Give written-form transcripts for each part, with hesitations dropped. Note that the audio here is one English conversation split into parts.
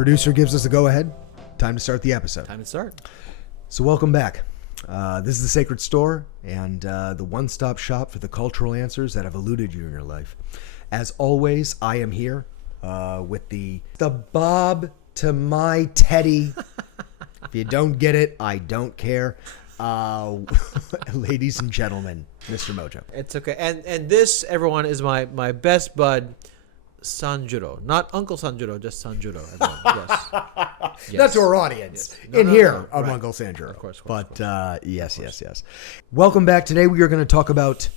Producer gives us a go-ahead. Time to start the episode. Time to start. So welcome back. This is The Sacred Store and the one-stop shop for the cultural answers that have eluded you in your life. As always, I am here with the Bob to my Teddy. If you don't get it, I don't care. Ladies and gentlemen, Mr. Mojo. It's okay. And this, everyone, is my best bud, Sanjuro. Not Uncle Sanjuro, just Sanjuro. Everyone. Yes. That's our audience. Yes. No, right. Uncle Sanjuro. Of course. Yes. Welcome back. Today we are going to talk about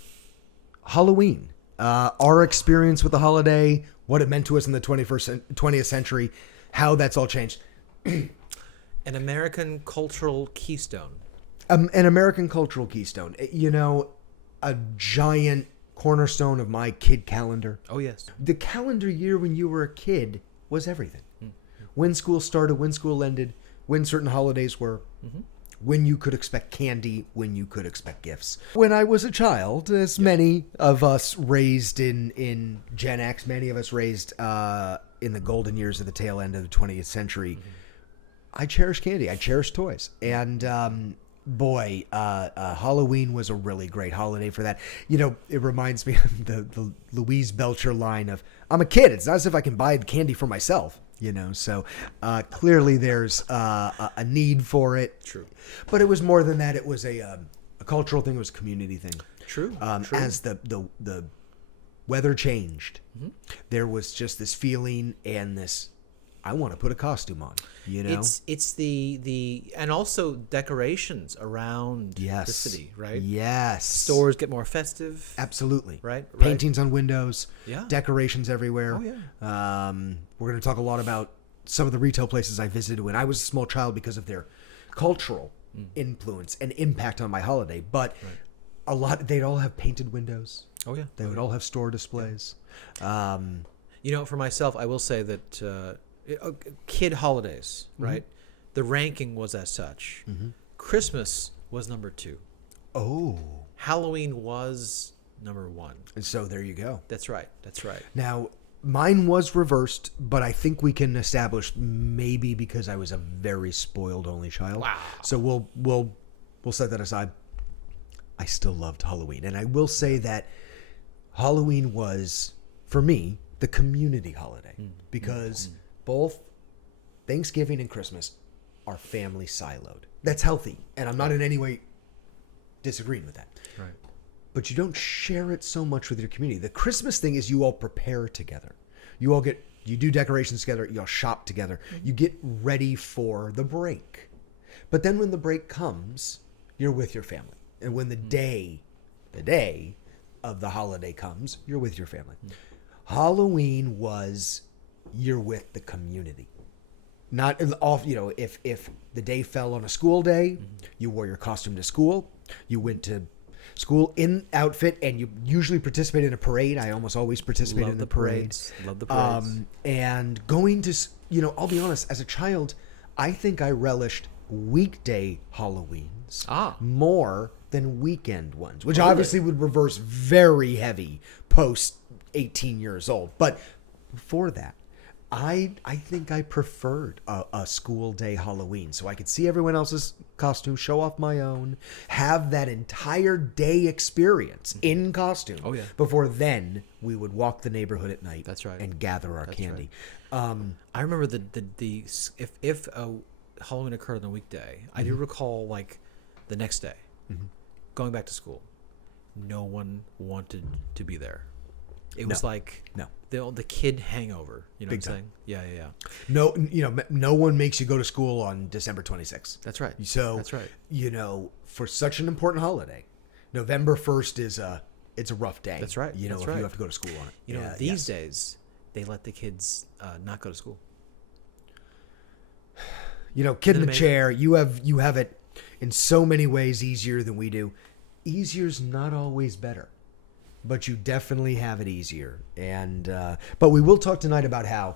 Halloween. Our experience with the holiday, what it meant to us in the 20th century, how that's all changed. An American cultural keystone. An American cultural keystone. You know, a giant cornerstone of my kid calendar. Oh, yes. The calendar year when you were a kid was everything. When school started, when school ended, when certain holidays were, when you could expect candy, when you could expect gifts. When I was a child, as many of us raised in Gen X, many of us raised in the golden years of the tail end of the 20th century, I cherished candy. I cherished toys. And Halloween was a really great holiday for that. You know, it reminds me of the Louise Belcher line of, I'm a kid. It's not as if I can buy candy for myself, you know. So clearly there's a need for it. True. But it was more than that. It was a cultural thing. It was a community thing. True. As the weather changed, there was just this feeling and this, I want to put a costume on, you know? It's the and also decorations around the city, right? Yes. Stores get more festive. Absolutely. Right? Paintings on windows. Yeah. Decorations everywhere. Oh, yeah. We're going to talk a lot about some of the retail places I visited when I was a small child because of their cultural influence and impact on my holiday. But they'd all have painted windows. Oh, yeah. They would all have store displays. You know, for myself, I will say that kid holidays, right? The ranking was as such. Christmas was number 2. Oh. Halloween was number 1. And so there you go. That's right. Now, mine was reversed, but I think we can establish maybe because I was a very spoiled only child. Wow. So we'll set that aside. I still loved Halloween, and I will say that Halloween was, for me, the community holiday because both Thanksgiving and Christmas are family siloed. That's healthy, and I'm not in any way disagreeing with that. Right. But you don't share it so much with your community. The Christmas thing is you all prepare together. You do decorations together. You all shop together. You get ready for the break. But then when the break comes, you're with your family. And when the day of the holiday comes, you're with your family. Halloween was you're with the community. Not off, you know, if the day fell on a school day, you wore your costume to school. You went to school in outfit, and you usually participated in a parade. I almost always participated in the parades. Love the parades. And going to, you know, I'll be honest, as a child, I think I relished weekday Halloweens more than weekend ones, which obviously would reverse very heavy post 18 years old. But before that, I think I preferred a school day Halloween, so I could see everyone else's costume, show off my own, have that entire day experience in costume. Oh, yeah. Before then, we would walk the neighborhood at night. That's right. And gather our candy. Right. I remember if a Halloween occurred on a weekday, I do recall like the next day, going back to school, no one wanted to be there. It was like the kid hangover, you know Big what I'm time. saying? Yeah. No, you know, no one makes you go to school on December 26th. That's right. So, that's right. You know, for such an important holiday, November 1st it's a rough day. That's right. You know, that's if right. you have to go to school on it. You know, these days they let the kids not go to school. You know, kid in the chair, you have it in so many ways easier than we do. Easier's not always better. But you definitely have it easier. And but we will talk tonight about how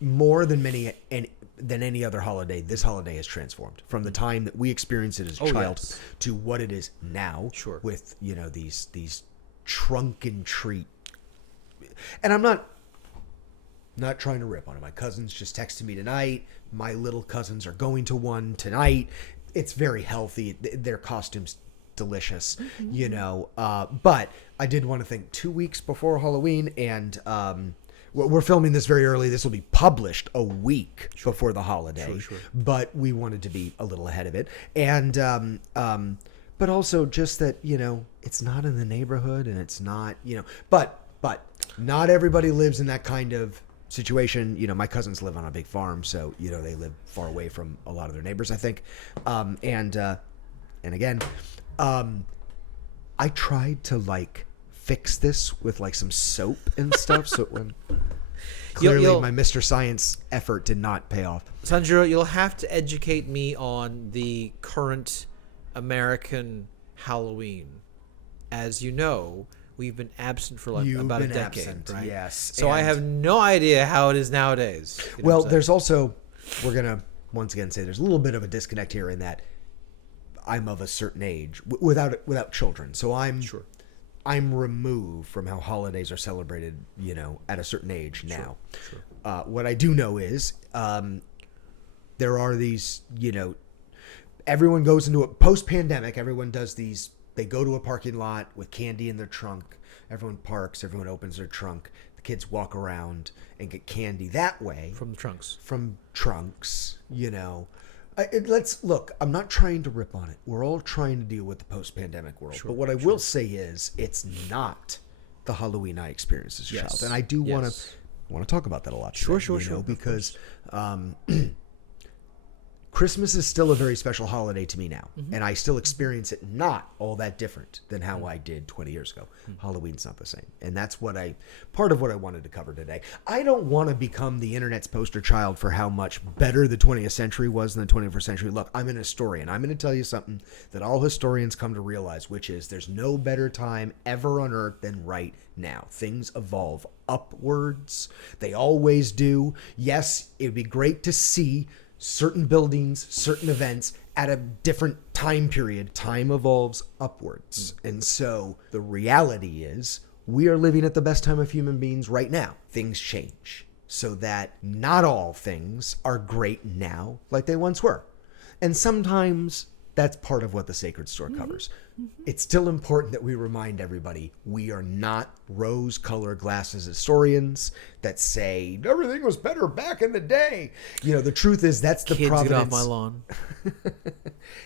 more than any other holiday, this holiday has transformed from the time that we experienced it as a child to what it is now. Sure. With, you know, these trunk and treat. And I'm not Not trying to rip on it. My cousins just texted me tonight. My little cousins are going to one tonight. It's very healthy. Their costumes delicious, you know. But I did want to think 2 weeks before Halloween, and we're filming this very early. This will be published a week before the holiday, but we wanted to be a little ahead of it. And but also just that, you know, it's not in the neighborhood, and it's not, you know, but not everybody lives in that kind of situation. You know, my cousins live on a big farm, so, you know, they live far away from a lot of their neighbors, I think. And again, I tried to like fix this with like some soap and stuff, so when clearly my Mr. Science effort did not pay off. Sanjuro, you'll have to educate me on the current American Halloween. As you know, we've been absent for like about a decade, right? Yes. So I have no idea how it is nowadays. You know well, there's also, we're gonna once again say there's a little bit of a disconnect here in that I'm of a certain age without children, so I'm removed from how holidays are celebrated, you know, at a certain age now. What I do know is there are these, you know, everyone goes into a post-pandemic. Everyone does these. They go to a parking lot with candy in their trunk. Everyone parks. Everyone opens their trunk. The kids walk around and get candy that way. from the trunks. From trunks, you know. Let's look. I'm not trying to rip on it. We're all trying to deal with the post-pandemic world. But what I will say is, it's not the Halloween I experienced as a child, and I do want to talk about that a lot. Today, you know, because Christmas is still a very special holiday to me now, and I still experience it not all that different than how I did 20 years ago. Halloween's not the same, and that's part of what I wanted to cover today. I don't want to become the internet's poster child for how much better the 20th century was than the 21st century. Look, I'm an historian. I'm going to tell you something that all historians come to realize, which is there's no better time ever on earth than right now. Things evolve upwards. They always do. Yes, it would be great to see certain buildings, certain events at a different time period. Time evolves upwards. And so the reality is we are living at the best time of human beings right now. Things change so that not all things are great now like they once were. And sometimes that's part of what the Sacred Store covers. It's still important that we remind everybody we are not rose-colored glasses historians that say everything was better back in the day. You know, the truth is that's the Kids, providence. get off my lawn.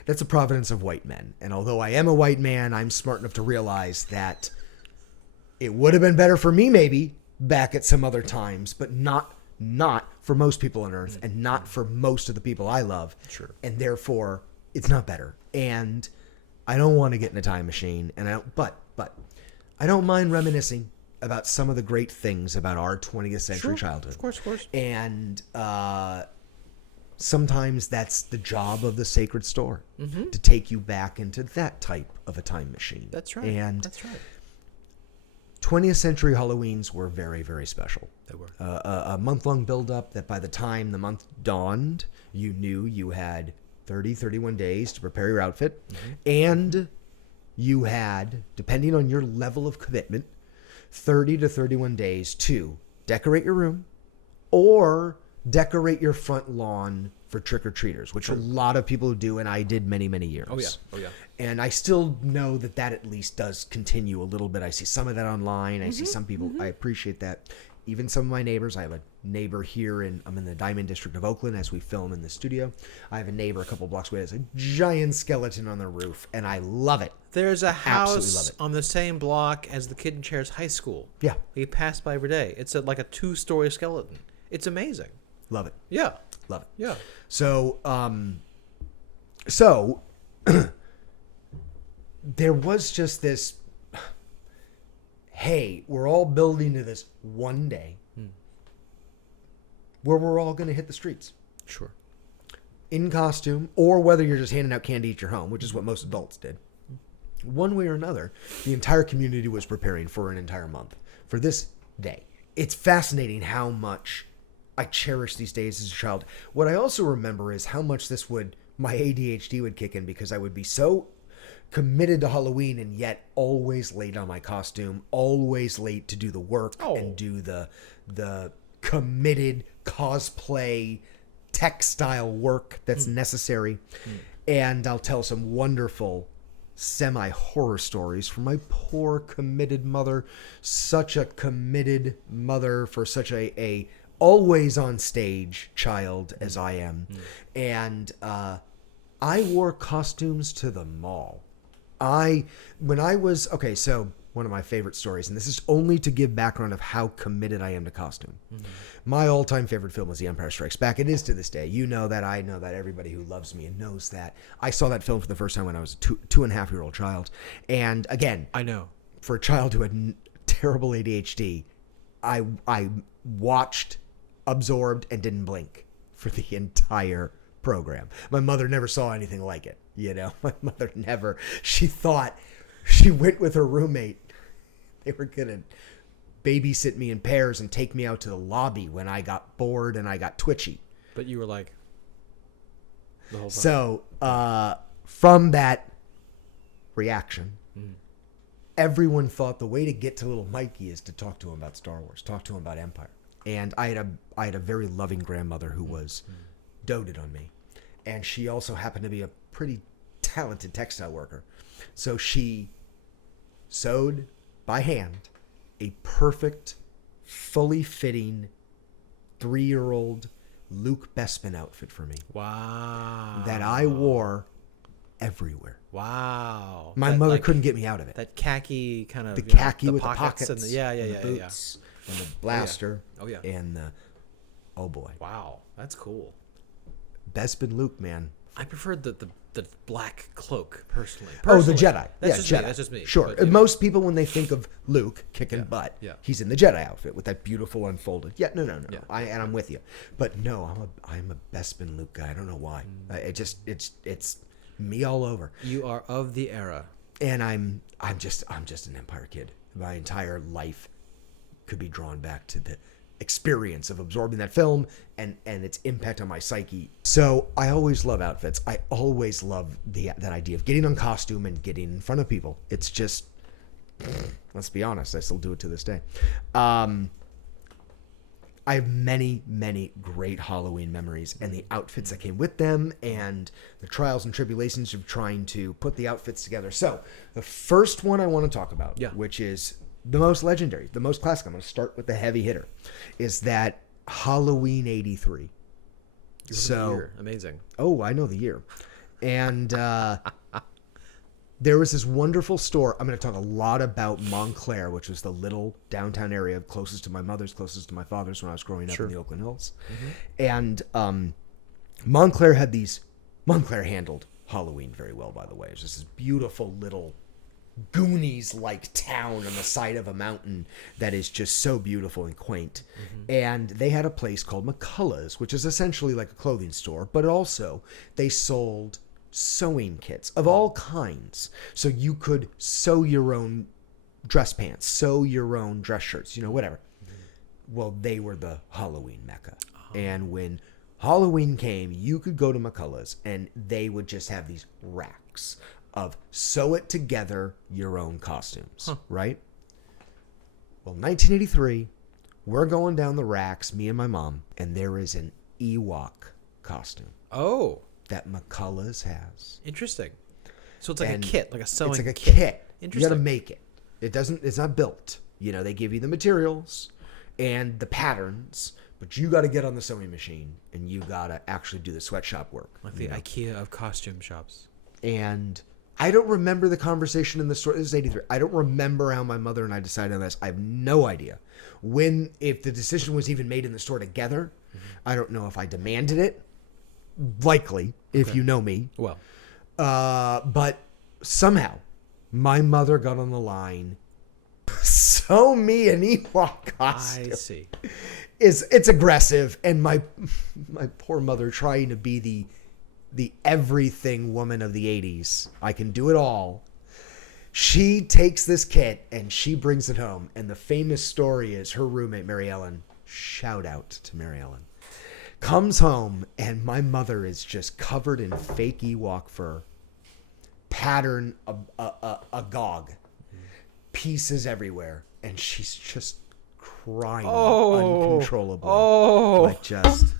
That's the providence of white men. And although I am a white man, I'm smart enough to realize that it would have been better for me maybe back at some other times, but not for most people on Earth, and not for most of the people I love. And therefore, it's not better. And I don't want to get in a time machine, and but I don't mind reminiscing about some of the great things about our 20th century childhood. Of course. And sometimes that's the job of the Sacred Store, to take you back into that type of a time machine. That's right. And that's right. 20th century Halloweens were very, very special. They were. A month-long build-up that by the time the month dawned, you knew you had 31 days to prepare your outfit. And you had, depending on your level of commitment, 30 to 31 days to decorate your room or decorate your front lawn for trick-or-treaters, which a lot of people do, and I did many, many years. Oh yeah. And I still know that at least does continue a little bit. I see some of that online. I see some people. I appreciate that. Even some of my neighbors. I have a neighbor here, I'm in the Diamond District of Oakland as we film in the studio. I have a neighbor a couple blocks away that has a giant skeleton on their roof, and I love it. There's a Absolutely love house it. on the same block as the Kid and Chairs High School. Yeah. We pass by every day. It's like a 2-story skeleton. It's amazing. Love it. Yeah. Love it. Yeah. So, there was just this, hey, we're all building to this one day where we're all going to hit the streets. Sure. In costume, or whether you're just handing out candy at your home, which is what most adults did. One way or another, the entire community was preparing for an entire month, for this day. It's fascinating how much I cherish these days as a child. What I also remember is how much my ADHD would kick in, because I would be so committed to Halloween and yet always late on my costume, always late to do the work and do the committed cosplay textile work that's necessary. And I'll tell some wonderful semi-horror stories from my poor committed mother. Such a committed mother for such a always on stage child as I am. And I wore costumes to the mall. When I was, okay, so one of my favorite stories, and this is only to give background of how committed I am to costume. My all-time favorite film was The Empire Strikes Back. It is to this day. You know that. I know that. Everybody who loves me knows that. I saw that film for the first time when I was a two and a half year old child. And again, I know. For a child who had terrible ADHD, I watched, absorbed, and didn't blink for the entire program. My mother never saw anything like it. You know, my mother never. She thought, she went with her roommate. They were going to babysit me in pairs and take me out to the lobby when I got bored and I got twitchy. But you were like, the whole time. So, from that reaction, everyone thought the way to get to little Mikey is to talk to him about Star Wars, talk to him about Empire. And I had a very loving grandmother who was doted on me. And she also happened to be a pretty talented textile worker. So she sewed by hand a perfect, fully fitting 3-year-old Luke Bespin outfit for me. Wow. That I wore everywhere. Wow. My mother couldn't get me out of it. That khaki kind of... The khaki with the pockets and the boots and the blaster. Oh, yeah. And the... Oh, boy. Wow. That's cool. Bespin Luke, man. I preferred the black cloak, personally. Oh, the Jedi. That's just Jedi. me. That's just me. Sure. But, most people, when they think of Luke kicking butt, he's in the Jedi outfit with that beautiful unfolded. Yeah, no. Yeah. And I'm with you. But no, I'm a Bespin Luke guy. I don't know why. It's me all over. You are of the era. And I'm just an Empire kid. My entire life could be drawn back to the experience of absorbing that film and its impact on my psyche. So I always love outfits. I always love that idea of getting on costume and getting in front of people. It's just, let's be honest, I still do it to this day. I have many, many great Halloween memories, and the outfits that came with them and the trials and tribulations of trying to put the outfits together. So the first one I want to talk about, which is the most legendary, the most classic, I'm going to start with the heavy hitter, is that Halloween 83. So, the year. Amazing. Oh, I know the year. And there was this wonderful store. I'm going to talk a lot about Montclair, which was the little downtown area closest to my mother's, closest to my father's when I was growing up in the Oakland Hills. And Montclair handled Halloween very well, by the way. It was just this beautiful little Goonies-like town on the side of a mountain that is just so beautiful and quaint. And they had a place called McCullough's, which is essentially like a clothing store, but also they sold sewing kits of all kinds. So you could sew your own dress pants, sew your own dress shirts, whatever. Well, they were the Halloween mecca. And when Halloween came, you could go to McCullough's and they would just have these racks of sew it together your own costumes, right? Well, 1983, we're going down the racks, me and my mom, and there is an Ewok costume. Oh. That McCullough's has. Interesting. So it's like a kit, like a sewing kit. It's like a kit. Interesting. You got to make it. It's not built. They give you the materials and the patterns, but you got to get on the sewing machine and you got to actually do the sweatshop work. Like the IKEA of costume shops. And I don't remember the conversation in the store. This is 83. I don't remember how my mother and I decided on this. I have no idea if the decision was even made in the store together. I don't know if I demanded it. Likely, if you know me. Well. But somehow, my mother got on the line. Sew me an Ewok costume. I see. It's aggressive, and my poor mother trying to be the everything woman of the 80s. I can do it all. She takes this kit and she brings it home. And the famous story is her roommate, Mary Ellen, shout out to Mary Ellen, comes home and my mother is just covered in fake Ewok fur, pattern agog, pieces everywhere. And she's just crying Oh. uncontrollably. Oh. Like just,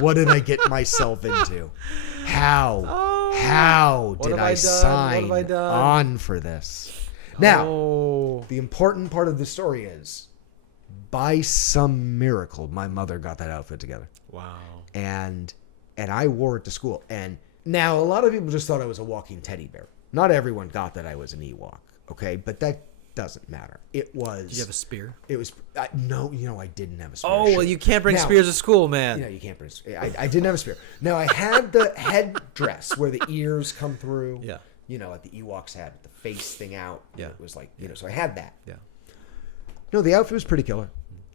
what did I get myself into? How What did have I I done? sign What have I done? on for this? Now, Oh. the important part of the story is, by some miracle, my mother got that outfit together. Wow. And I wore it to school. And now a lot of people just thought I was a walking teddy bear. Not everyone got that I was an Ewok, okay? But that doesn't matter. It was... Did you have a spear? It was... no, I didn't have a spear. Oh, well, you can't bring spears to school, man. You can't bring... I didn't have a spear. Now, I had the headdress where the ears come through. Yeah. Like the Ewoks had the face thing out. Yeah. It was like, so I had that. Yeah. No, the outfit was pretty killer.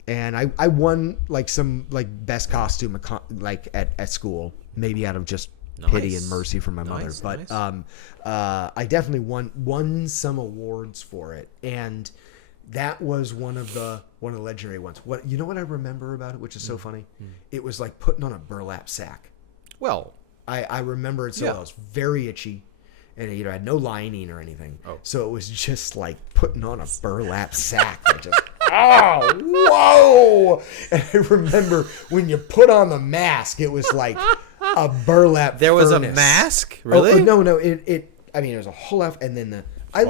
And I won like some like best costume like at school, maybe out of just pity and mercy from my mother. But I definitely won some awards for it, and that was one of the legendary ones. What I remember about it, which is so funny, it was like putting on a burlap sack. Well, I remember it so well. It was very itchy. And it had no lining or anything. Oh. So it was just like putting on a burlap sack. Whoa! And I remember when you put on the mask, it was like a burlap There was furnace. A mask? Really? No. It was a whole F, and then I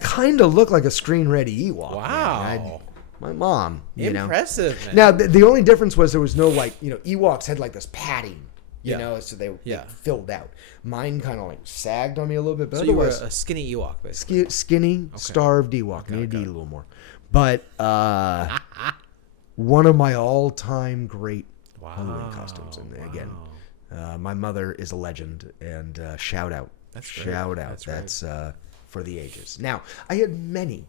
kind of looked like a screen-ready Ewok. Wow. My mom, Impressive, man. Now, the only difference was there was no Ewoks had like this padding. So they filled out. Mine kind of like sagged on me a little bit, but so you were a sskinny Ewok, basically. Skinny, starved Ewok. Needed to eat a little more. But one of my all-time great Halloween costumes. And again, my mother is a legend. And shout out. Shout out. That's for the ages. Now, I had many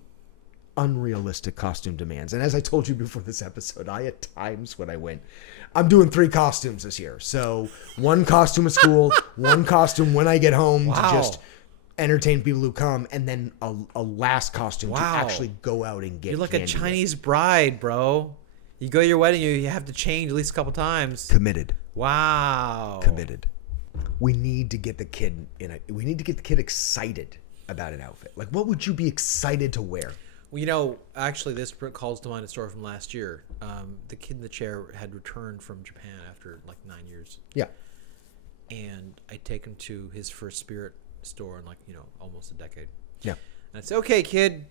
unrealistic costume demands. And as I told you before this episode, I had times when I went, I'm doing 3 costumes this year. So 1 costume at school, 1 costume when I get home to just entertain people who come, and then a last costume to actually go out and get. You're like a Chinese bride, bro. You go to your wedding, you have to change at least a couple times. Committed. Wow. Committed. We need to get the kid excited about an outfit. Like, what would you be excited to wear? Well, actually, this calls to mind a story from last year. The kid in the chair had returned from Japan after like 9 years. Yeah. And I take him to his first spirit store in almost a decade. Yeah. And I'd say, okay, kid,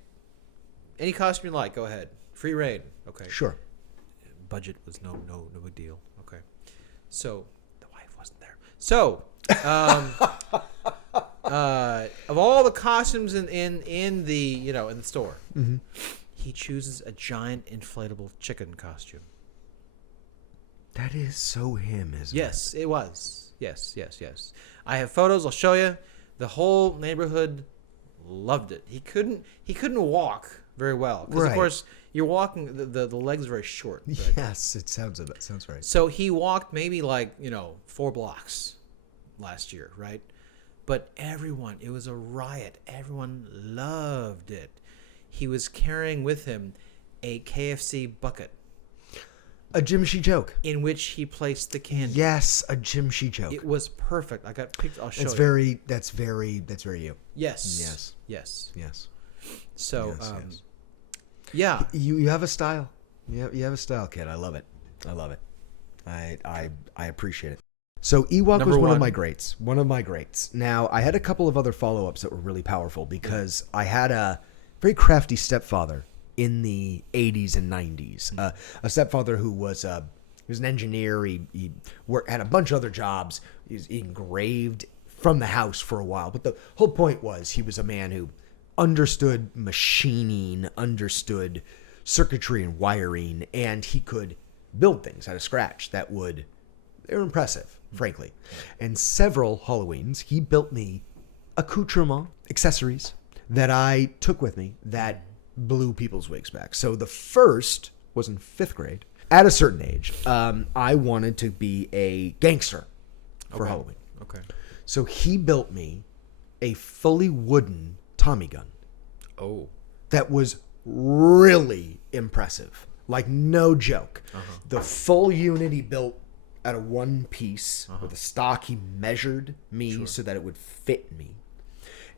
any costume you like, go ahead. Free reign. Okay. Sure. Budget was no big deal. Okay. So the wife wasn't there. So of all the costumes in the in the store, he chooses a giant inflatable chicken costume. That is so him, isn't it? Yes, it was. Yes. I have photos. I'll show you. The whole neighborhood loved it. He couldn't walk very well because of course you're walking. The legs are very short. Right? Yes, that sounds right. So he walked maybe 4 blocks last year, right? But it was a riot. Everyone loved it. He was carrying with him a KFC bucket. A Jimshi joke. In which he placed the candy. Yes, a Jimshi joke. It was perfect. I got pictures. I'll show you. That's very you. Yes. So, yes. Yeah. You have a style. You have a style, kid. I love it. I appreciate it. So Ewok was one of my greats. Now, I had a couple of other follow-ups that were really powerful because I had a very crafty stepfather in the 80s and 90s. A stepfather who was an engineer. He had a bunch of other jobs. He engraved from the house for a while. But the whole point was he was a man who understood machining, understood circuitry and wiring, and he could build things out of scratch they were impressive, frankly. And several Halloweens, he built me accoutrement, accessories, that I took with me that blew people's wigs back. So the first was in 5th grade. At a certain age, I wanted to be a gangster for Halloween. Okay. So he built me a fully wooden Tommy gun. Oh. That was really impressive. Like, no joke. The full unit he built out of one piece with a stock. He measured me so that it would fit me.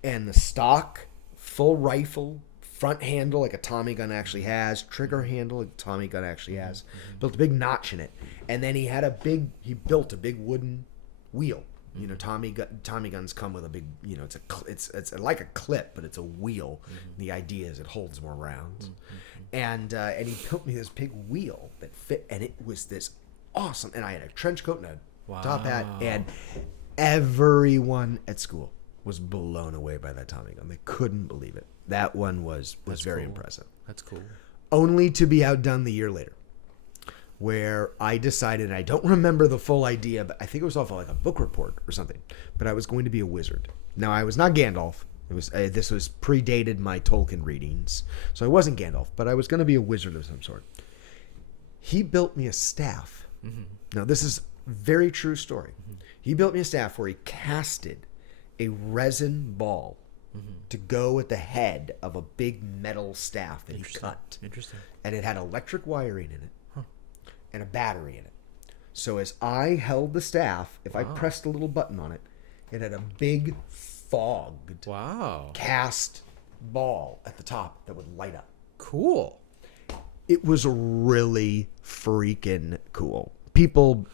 And the stock, full rifle, front handle like a Tommy gun actually has, trigger handle like a Tommy gun actually has. Built a big notch in it, and then he built a big wooden wheel. You know, Tommy guns come with a big, you know, it's like a clip, but it's a wheel. The idea is it holds more rounds, and he built me this big wheel that fit, and it was this awesome. And I had a trench coat and a top hat, and everyone at school was blown away by that Tommy gun. They couldn't believe it. That one was very impressive. That's cool. Only to be outdone the year later, where I decided, and I don't remember the full idea, but I think it was off of like a book report or something, but I was going to be a wizard. Now, I was not Gandalf. This was predated my Tolkien readings, so I wasn't Gandalf, but I was going to be a wizard of some sort. He built me a staff. Now, this is a very true story. He built me a staff where he casted a resin ball to go at the head of a big metal staff that he cut. Interesting. And it had electric wiring in it and a battery in it. So as I held the staff, if I pressed a little button on it, it had a big fogged cast ball at the top that would light up. Cool. It was really freaking cool. People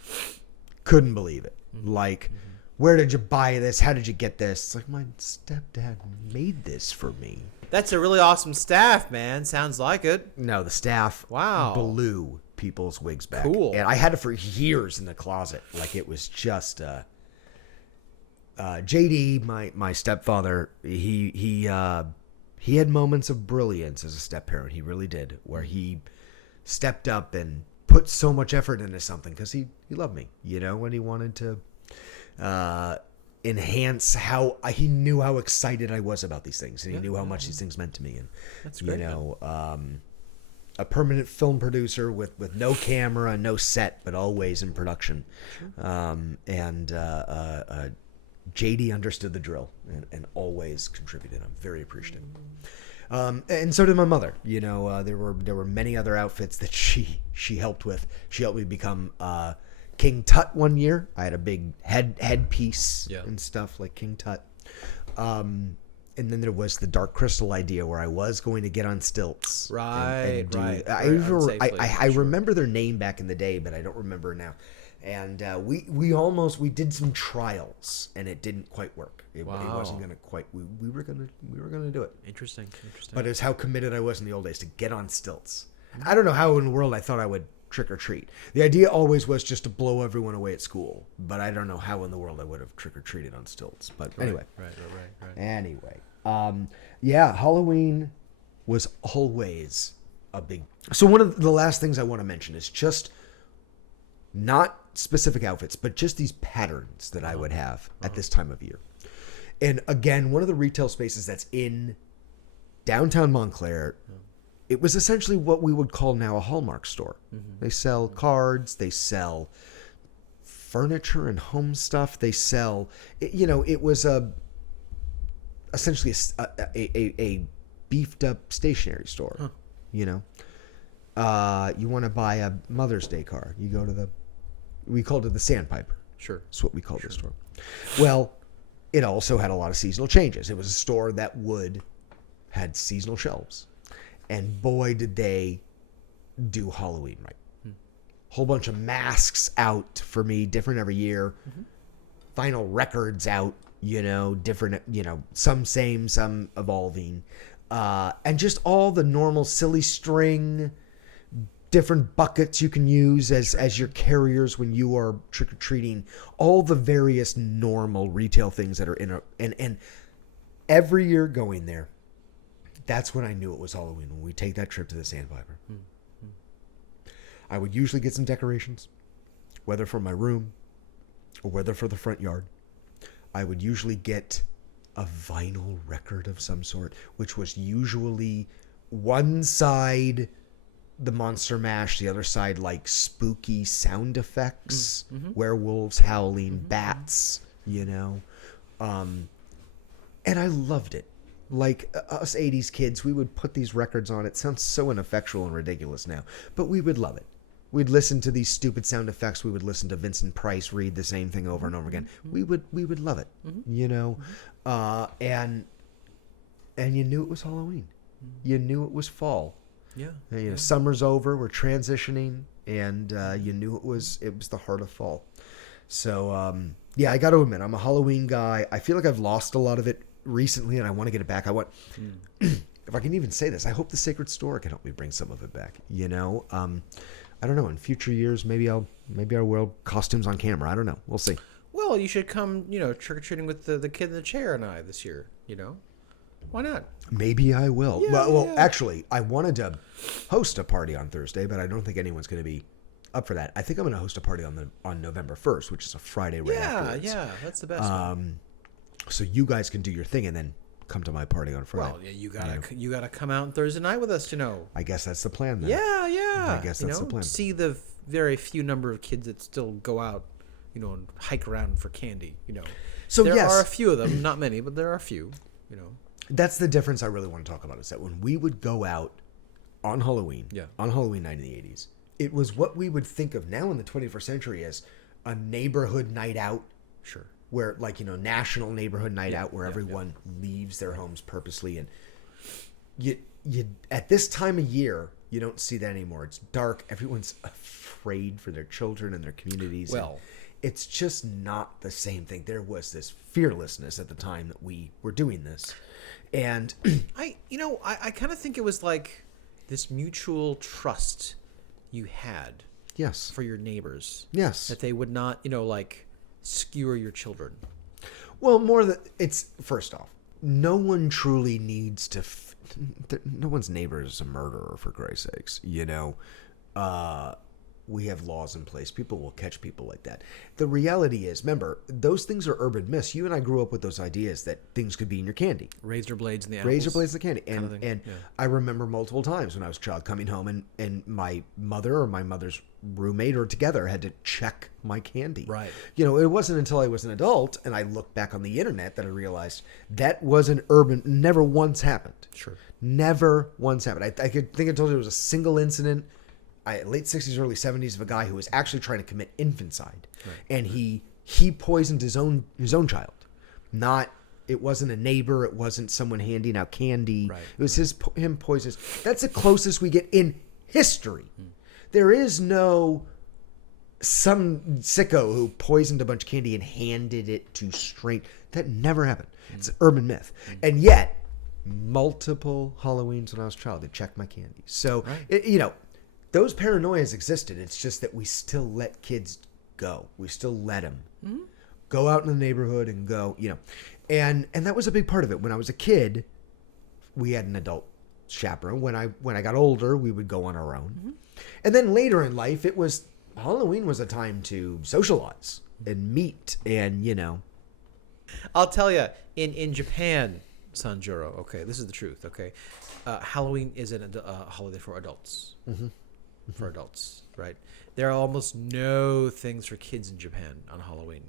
couldn't believe it. Like, where did you buy this? How did you get this? It's like, my stepdad made this for me. That's a really awesome staff, man. Sounds like it. No, the staff blew people's wigs back. Cool. And I had it for years in the closet. Like, it was just... JD, my stepfather, he had moments of brilliance as a step-parent. He really did, where he stepped up and put so much effort into something because he loved me, you know, and he wanted to enhance how he knew how excited I was about these things, and he knew how much these things meant to me. And that's great, you know, a permanent film producer with no camera, no set, but always in production. JD understood the drill and always contributed. I'm very appreciative. And so did my mother. You know, there were many other outfits that she helped with. She helped me become King Tut one year. I had a big headpiece and stuff like King Tut. And then there was the Dark Crystal idea where I was going to get on stilts. Right. I remember their name back in the day, but I don't remember now. And we did some trials, and it didn't quite work. It wasn't gonna quite. We were gonna do it. Interesting. But it's how committed I was in the old days to get on stilts. I don't know how in the world I thought I would trick or treat. The idea always was just to blow everyone away at school. But I don't know how in the world I would have trick or treated on stilts. But anyway. Right. Anyway, Halloween was always a big. So one of the last things I want to mention is just not specific outfits, but just these patterns that I would have at this time of year. And again, one of the retail spaces that's in downtown Montclair, it was essentially what we would call now a Hallmark store. They sell cards, they sell furniture and home stuff, they sell, you know, it was essentially a beefed up stationery store. You know, you want to buy a Mother's Day card, you go to we called it the Sandpiper. Sure. That's what we called the store. Well, it also had a lot of seasonal changes. It was a store that had seasonal shelves. And boy, did they do Halloween right. Whole bunch of masks out for me, different every year. Vinyl records out, you know, different, you know, some same, some evolving. And just all the normal silly string, different buckets you can use as your carriers when you are trick-or-treating, all the various normal retail things that are and every year going there, that's when I knew it was Halloween, when we take that trip to the Sandpiper. I would usually get some decorations, whether for my room or whether for the front yard. I would usually get a vinyl record of some sort, which was usually one side the Monster Mash, the other side like spooky sound effects, werewolves howling, bats, you know. And I loved it. Like us 80s kids, we would put these records on. It sounds so ineffectual and ridiculous now, but we would love it. We'd listen to these stupid sound effects. We would listen to Vincent Price read the same thing over and over again. We would love it, you know. And you knew it was Halloween. you knew it was fall. Yeah. You know, summer's over. We're transitioning, and you knew it was the heart of fall. So yeah, I got to admit, I'm a Halloween guy. I feel like I've lost a lot of it recently, and I want to get it back. I want, if I can even say this, I hope the Sacred Store can help me bring some of it back. You know, I don't know. In future years, maybe I'll wear costumes on camera. I don't know. We'll see. Well, you should come, trick or treating with the kid in the chair and I this year. Why not? Maybe I will. Yeah, well, yeah. Actually, I wanted to host a party on Thursday, but I don't think anyone's going to be up for that. I think I'm going to host a party on November 1st, which is a Friday right afterwards. Yeah, that's the best one. So you guys can do your thing and then come to my party on Friday. Well, yeah, you gotta come out on Thursday night with us. I guess that's the plan then. Yeah. I guess that's the plan. See the very few number of kids that still go out, and hike around for candy. So there yes, are a few of them, not many, but there are a few. That's the difference I really want to talk about, is that when we would go out on Halloween, Yeah. on Halloween night in the 80s, it was what we would think of now in the 21st century as a neighborhood night out. Sure. Where, national neighborhood night out, where everyone leaves their homes purposely. And you at this time of year, you don't see that anymore. It's dark. Everyone's afraid for their children and their communities. Well, it's just not the same thing. There was this fearlessness at the time that we were doing this. And I kind of think it was like this mutual trust you had yes, for your neighbors. yes. That they would not, skewer your children. Well, it's first off, no one truly needs to. No one's neighbor is a murderer, for Christ's sakes. We have laws in place. People will catch people like that. The reality is, remember, those things are urban myths. You and I grew up with those ideas that things could be in your candy. Razor blades in the apples. Razor blades in the candy. kind of thing. And Yeah. I remember multiple times when I was a child coming home and my mother or my mother's roommate or together had to check my candy. Right. It wasn't until I was an adult and I looked back on the internet that I realized that was never once happened. Sure. Never once happened. I think I told you it was a single incident, late 60s, early 70s, of a guy who was actually trying to commit infanticide. Right. And he poisoned his own child. It wasn't a neighbor. It wasn't someone handing out candy. Right. It was him poisoning. That's the closest we get in history. There is no some sicko who poisoned a bunch of candy and handed it to straight. That never happened. It's an urban myth. And yet, multiple Halloweens when I was a child, they checked my candy. So, Right. those paranoias existed. It's just that we still let kids go. We still let them go out in the neighborhood and go, and that was a big part of it. When I was a kid, we had an adult chaperone. When I got older, we would go on our own. And then later in life, Halloween was a time to socialize and meet and, I'll tell you, in Japan, Sanjuro, okay, this is the truth, okay? Halloween isn't a holiday for adults. For adults, right? There are almost no things for kids in Japan on Halloween.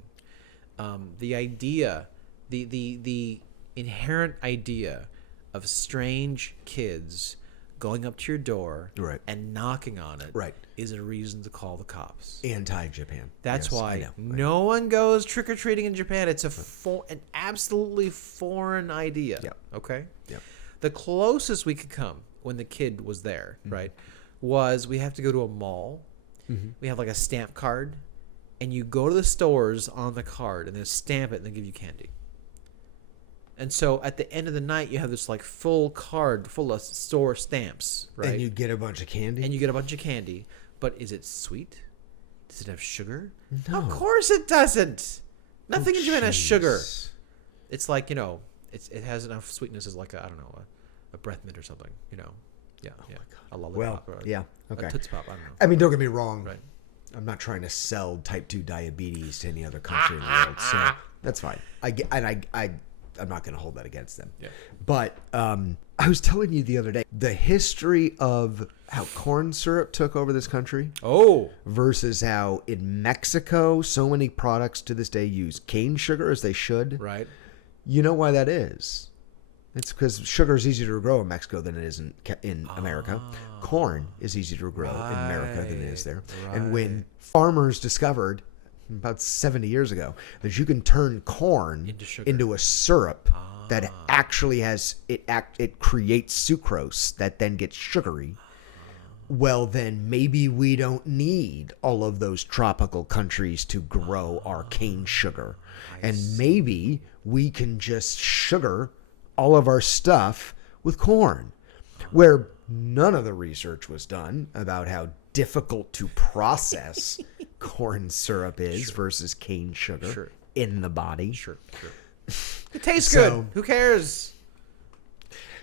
The idea, the inherent idea of strange kids going up to your door Right. and knocking on it Right. is a reason to call the cops. Anti-Japan. That's Yes, why I know. no one goes trick-or-treating in Japan. It's an absolutely foreign idea. Yep. Okay? Yep. The closest we could come when the kid was there, right, was we have to go to a mall. We have like a stamp card, and you go to the stores on the card, and they stamp it, and they give you candy. And so at the end of the night, you have this like full card full of store stamps, right? And you get a bunch of candy? And you get a bunch of candy. But is it sweet? Does it have sugar? No. Of course it doesn't. Nothing in Japan has sugar. Jeez. It's like, it has enough sweetness as like a breath mint or something, Yeah. Yeah. A lollipop. Well, or yeah, okay. A Tootsie Pop, I don't know. I mean, don't get me wrong. Right. I'm not trying to sell type 2 diabetes to any other country in the world, so that's fine. I'm not going to hold that against them. Yeah. But I was telling you the other day, the history of how corn syrup took over this country Oh. versus how in Mexico, so many products to this day use cane sugar as they should. Right. You know why that is? It's because sugar is easier to grow in Mexico than it is in America. Corn is easier to grow in America than it is there. And when farmers discovered about 70 years ago, that you can turn corn Into sugar. into a syrup that actually has it creates sucrose that then gets sugary. Well, then maybe we don't need all of those tropical countries to grow our cane sugar. And maybe we can just sugar all of our stuff with corn, where none of the research was done about how difficult to process corn syrup is versus cane sugar in the body. Sure. It tastes good. Who cares?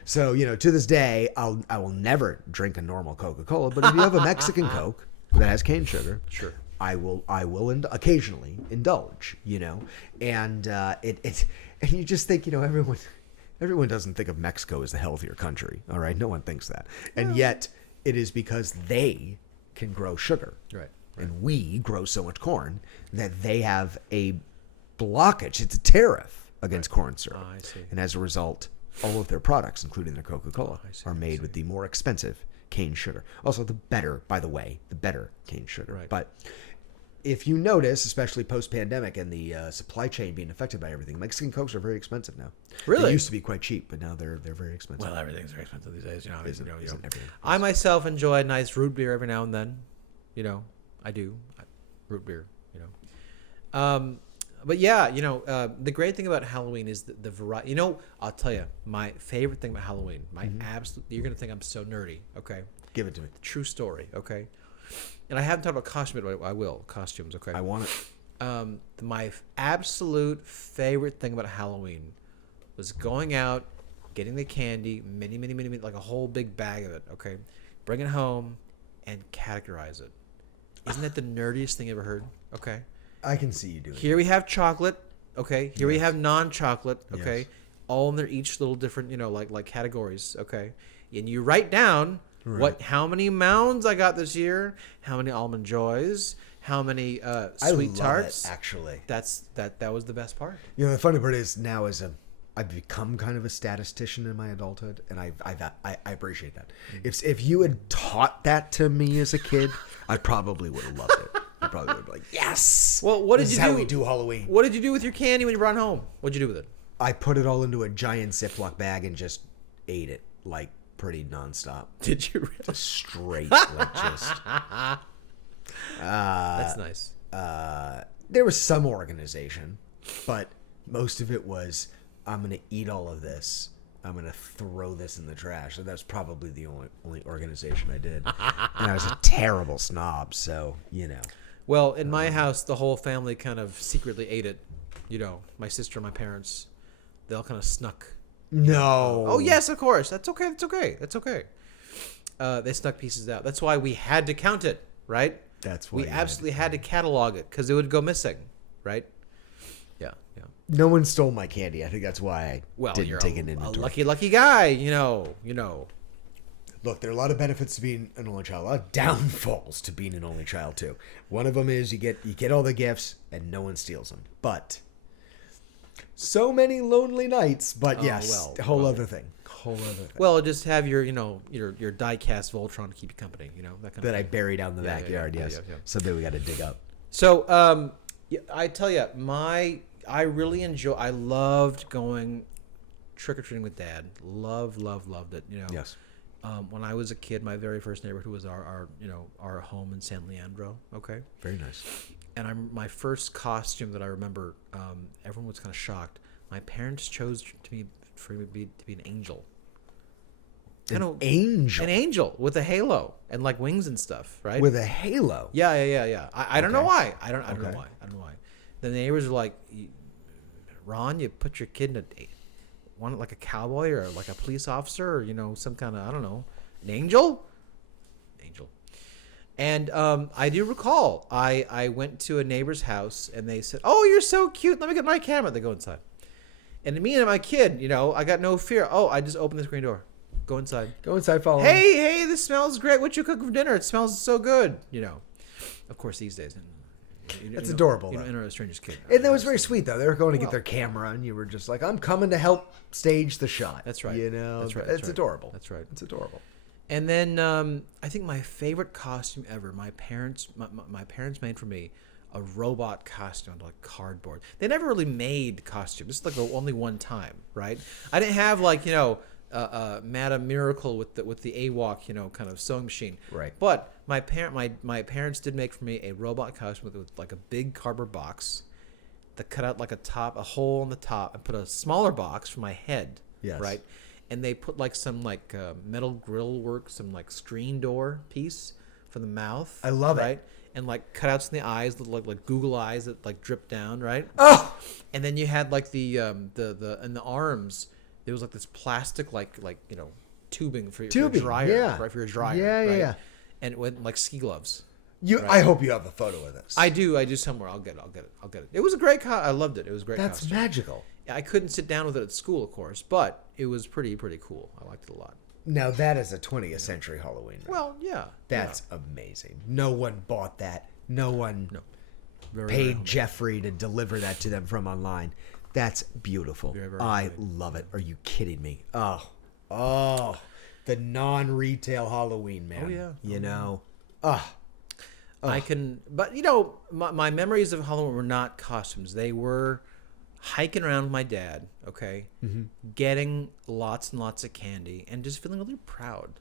So, to this day, I will never drink a normal Coca-Cola, but if you have a Mexican Coke that has cane sugar, I will occasionally indulge, and and you just think, everyone doesn't think of Mexico as the healthier country. All right. No one thinks that. And yet it is because they can grow sugar. Right. And we grow so much corn that they have a blockage. It's a tariff against corn syrup. I see. And as a result, all of their products, including their Coca-Cola, are made with the more expensive cane sugar. Also, the better cane sugar. Right. But if you notice, especially post-pandemic and the supply chain being affected by everything, Mexican Cokes are very expensive now. Really? They used to be quite cheap, but now they're very expensive. Well, everything's very expensive these days. Isn't everything? I myself enjoy a nice root beer every now and then. I do. Root beer, But yeah, the great thing about Halloween is the variety. I'll tell you, my favorite thing about Halloween, absolute, you're going to think I'm so nerdy, okay? Give it to me. True story, okay? And I haven't talked about costumes, but I will. Costumes, okay? I want it. My absolute favorite thing about Halloween was going out, getting the candy, many, like a whole big bag of it, okay? Bring it home and categorize it. Isn't that the nerdiest thing you ever heard? Okay. I can see you doing it. Here we have chocolate, okay? Here we have non-chocolate, okay? Yes. All in their each little different, like categories, okay? And you write down how many mounds I got this year, how many almond joys, how many sweet tarts. It, actually. That was the best part. The funny part is now I've become kind of a statistician in my adulthood, and I appreciate that. If you had taught that to me as a kid, I probably would have loved it. I probably would be like, yes. Well, what did this you is do? how we do Halloween. What did you do with your candy when you brought it home? What'd you do with it? I put it all into a giant Ziploc bag and just ate it like pretty nonstop. Did you really? Just straight, like just. That's nice. There was some organization, but most of it was, I'm going to eat all of this. I'm going to throw this in the trash. So that's probably the only organization I did. And I was a terrible snob, so, Well, in my house, the whole family kind of secretly ate it. My sister and my parents, they all kind of snuck. No. Oh, yes, of course. That's okay. They snuck pieces out. That's why we had to count it, right? That's why we absolutely had to catalog it because it would go missing, right? Yeah. No one stole my candy. I think that's why I didn't you're take an inventory. a lucky guy, Look, there are a lot of benefits to being an only child. A lot of downfalls to being an only child too. One of them is you get all the gifts and no one steals them. But so many lonely nights. But whole other thing. Well, just have your your die-cast Voltron to keep you company. That kind of that I bury down the backyard. Yeah. Something we got to dig up. So I tell you, I really I loved going trick-or-treating with Dad. Loved it. Yes. When I was a kid, my very first neighborhood was our home in San Leandro. Okay. Very nice. And my first costume that I remember, everyone was kind of shocked. My parents chose for me to be an angel. An angel? An angel with a halo and like wings and stuff, right? With a halo? Yeah. I don't know why. I don't know why. The neighbors were like, Ron, you put your kid in like a cowboy or like a police officer or, some kind of, I don't know, an angel? And I do recall I went to a neighbor's house and they said, oh, you're so cute. Let me get my camera. They go inside. And me and my kid, I got no fear. Oh, I just opened the screen door. Go inside. Follow me. Hey, this smells great. What you cook for dinner? It smells so good. Of course, these days. That's adorable. You don't enter a stranger's kid. And that was very sweet, though. They were going to get their camera, and you were just like, I'm coming to help stage the shot. That's right. That's right. It's adorable. That's right. It's adorable. And then I think my favorite costume ever, my parents made for me a robot costume on like cardboard. They never really made costumes. This is like the only one time, right? I didn't have like Madame Miracle with the AWOC kind of sewing machine. Right. But my parents did make for me a robot costume with like a big cardboard box that cut out like a hole in the top, and put a smaller box for my head. Yes. Right. And they put like some like metal grill work, some like screen door piece for the mouth. I love it. Right. And like cutouts in the eyes that look like Google eyes that like drip down. Right. Oh. And then you had like the in the arms. There was like this plastic tubing for your dryer, yeah. right? For your dryer, yeah, right? yeah. And it went like ski gloves. Right? I hope you have a photo of this. I do somewhere. I'll get it. It was a great I loved it. It was a great. That's costume. magical. I couldn't sit down with it at school, of course, but it was pretty cool. I liked it a lot. Now that is a 20th century Halloween. Right? Well, yeah. That's amazing. No one bought that. No one Very, paid very Jeffrey to deliver that to them from online. That's beautiful. Very, very I love it. Are you kidding me? Oh, the non-retail Halloween, man. Oh, yeah. You know? I can, but my memories of Halloween were not costumes. They were hiking around with my dad, okay, getting lots and lots of candy and just feeling really proud.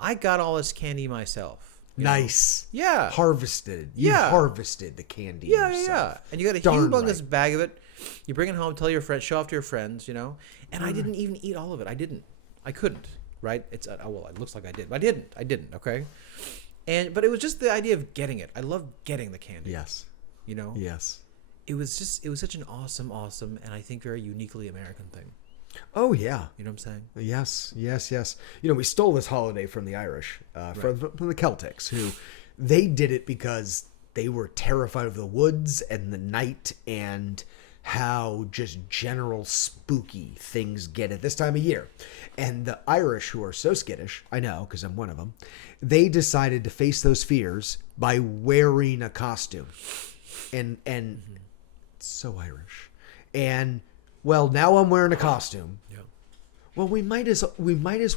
I got all this candy myself. Nice. Yeah. Harvested. You harvested the candy yourself. Yeah. And you got a humongous bag of it. You bring it home, tell your friends, show off to your friends, And I didn't even eat all of it. I couldn't, right? It looks like I did, but I didn't, okay? But it was just the idea of getting it. I love getting the candy. Yes. Yes. It was such an awesome, and I think very uniquely American thing. Oh, yeah. You know what I'm saying? Yes. We stole this holiday from the Irish, from the Celtics, who they did it because they were terrified of the woods and the night and how just general spooky things get at this time of year. And the Irish, who are so skittish, I know because I'm one of them, they decided to face those fears by wearing a costume. And it's so Irish. And well, now I'm wearing a costume. Yeah. Well, we might as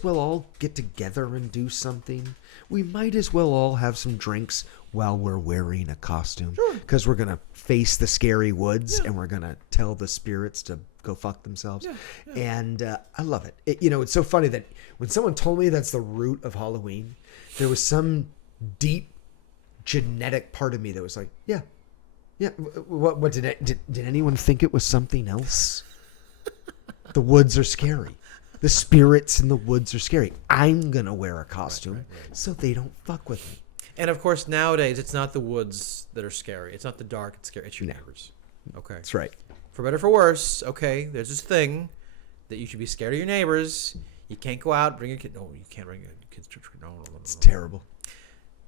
well all get together and do something. We might as well all have some drinks while we're wearing a costume. Sure. Because we're going to face the scary woods and we're going to tell the spirits to go fuck themselves. Yeah. And I love it. It's so funny that when someone told me that's the root of Halloween, there was some deep genetic part of me that was like, yeah. What did anyone think it was something else? The woods are scary. The spirits in the woods are scary. I'm going to wear a costume so they don't fuck with me. And of course, nowadays, it's not the woods that are scary. It's not the dark that's scary. It's your neighbors. Okay. That's right. For better or for worse, okay, there's this thing that you should be scared of your neighbors. You can't go out, bring your kid. No, you can't bring your kids to church. No. It's terrible.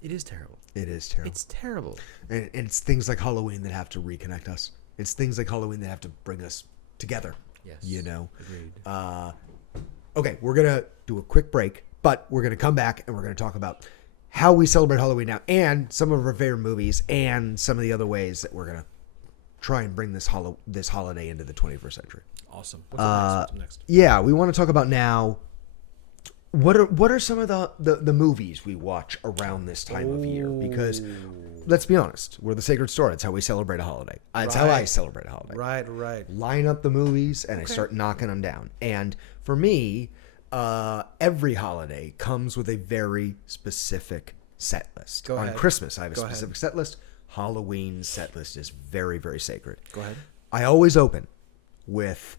It is terrible. It is terrible. It's terrible. And it's things like Halloween that have to reconnect us. It's things like Halloween that have to bring us together. Yes. Agreed. Agreed. Okay, we're going to do a quick break, but we're going to come back and we're going to talk about how we celebrate Halloween now and some of our favorite movies and some of the other ways that we're going to try and bring this holiday into the 21st century. Awesome. What's next? Yeah, we want to talk about now what are some of the movies we watch around this time of year? Because let's be honest, we're the Sacred Store. It's how we celebrate a holiday. It's how I celebrate a holiday. Right. Line up the movies and I start knocking them down. And for me, every holiday comes with a very specific set list. Go ahead. On Christmas, I have a specific set list. Halloween set list is very, very sacred. Go ahead. I always open with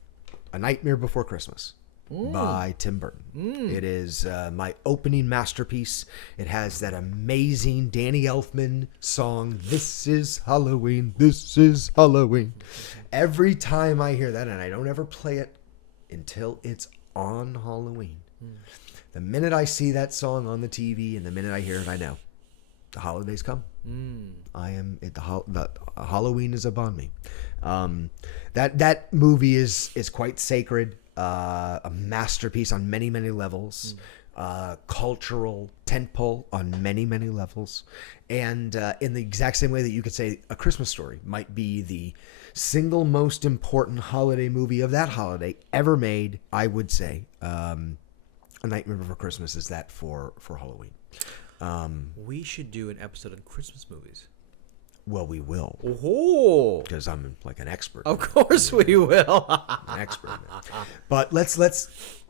A Nightmare Before Christmas by Tim Burton. It is my opening masterpiece. It has that amazing Danny Elfman song, This is Halloween, This is Halloween. Every time I hear that, and I don't ever play it until it's on Halloween. The minute I see that song on the TV and the minute I hear it, I know the holidays come. Halloween is upon me. That movie is quite sacred. A masterpiece on many, many levels. Cultural tentpole on many, many levels. And in the exact same way that you could say A Christmas Story might be the single most important holiday movie of that holiday ever made, I would say A Nightmare Before Christmas is that for Halloween. We should do an episode on Christmas movies. Well, we will, Oh, because I'm like an expert. of course we will. An expert. Man. But let's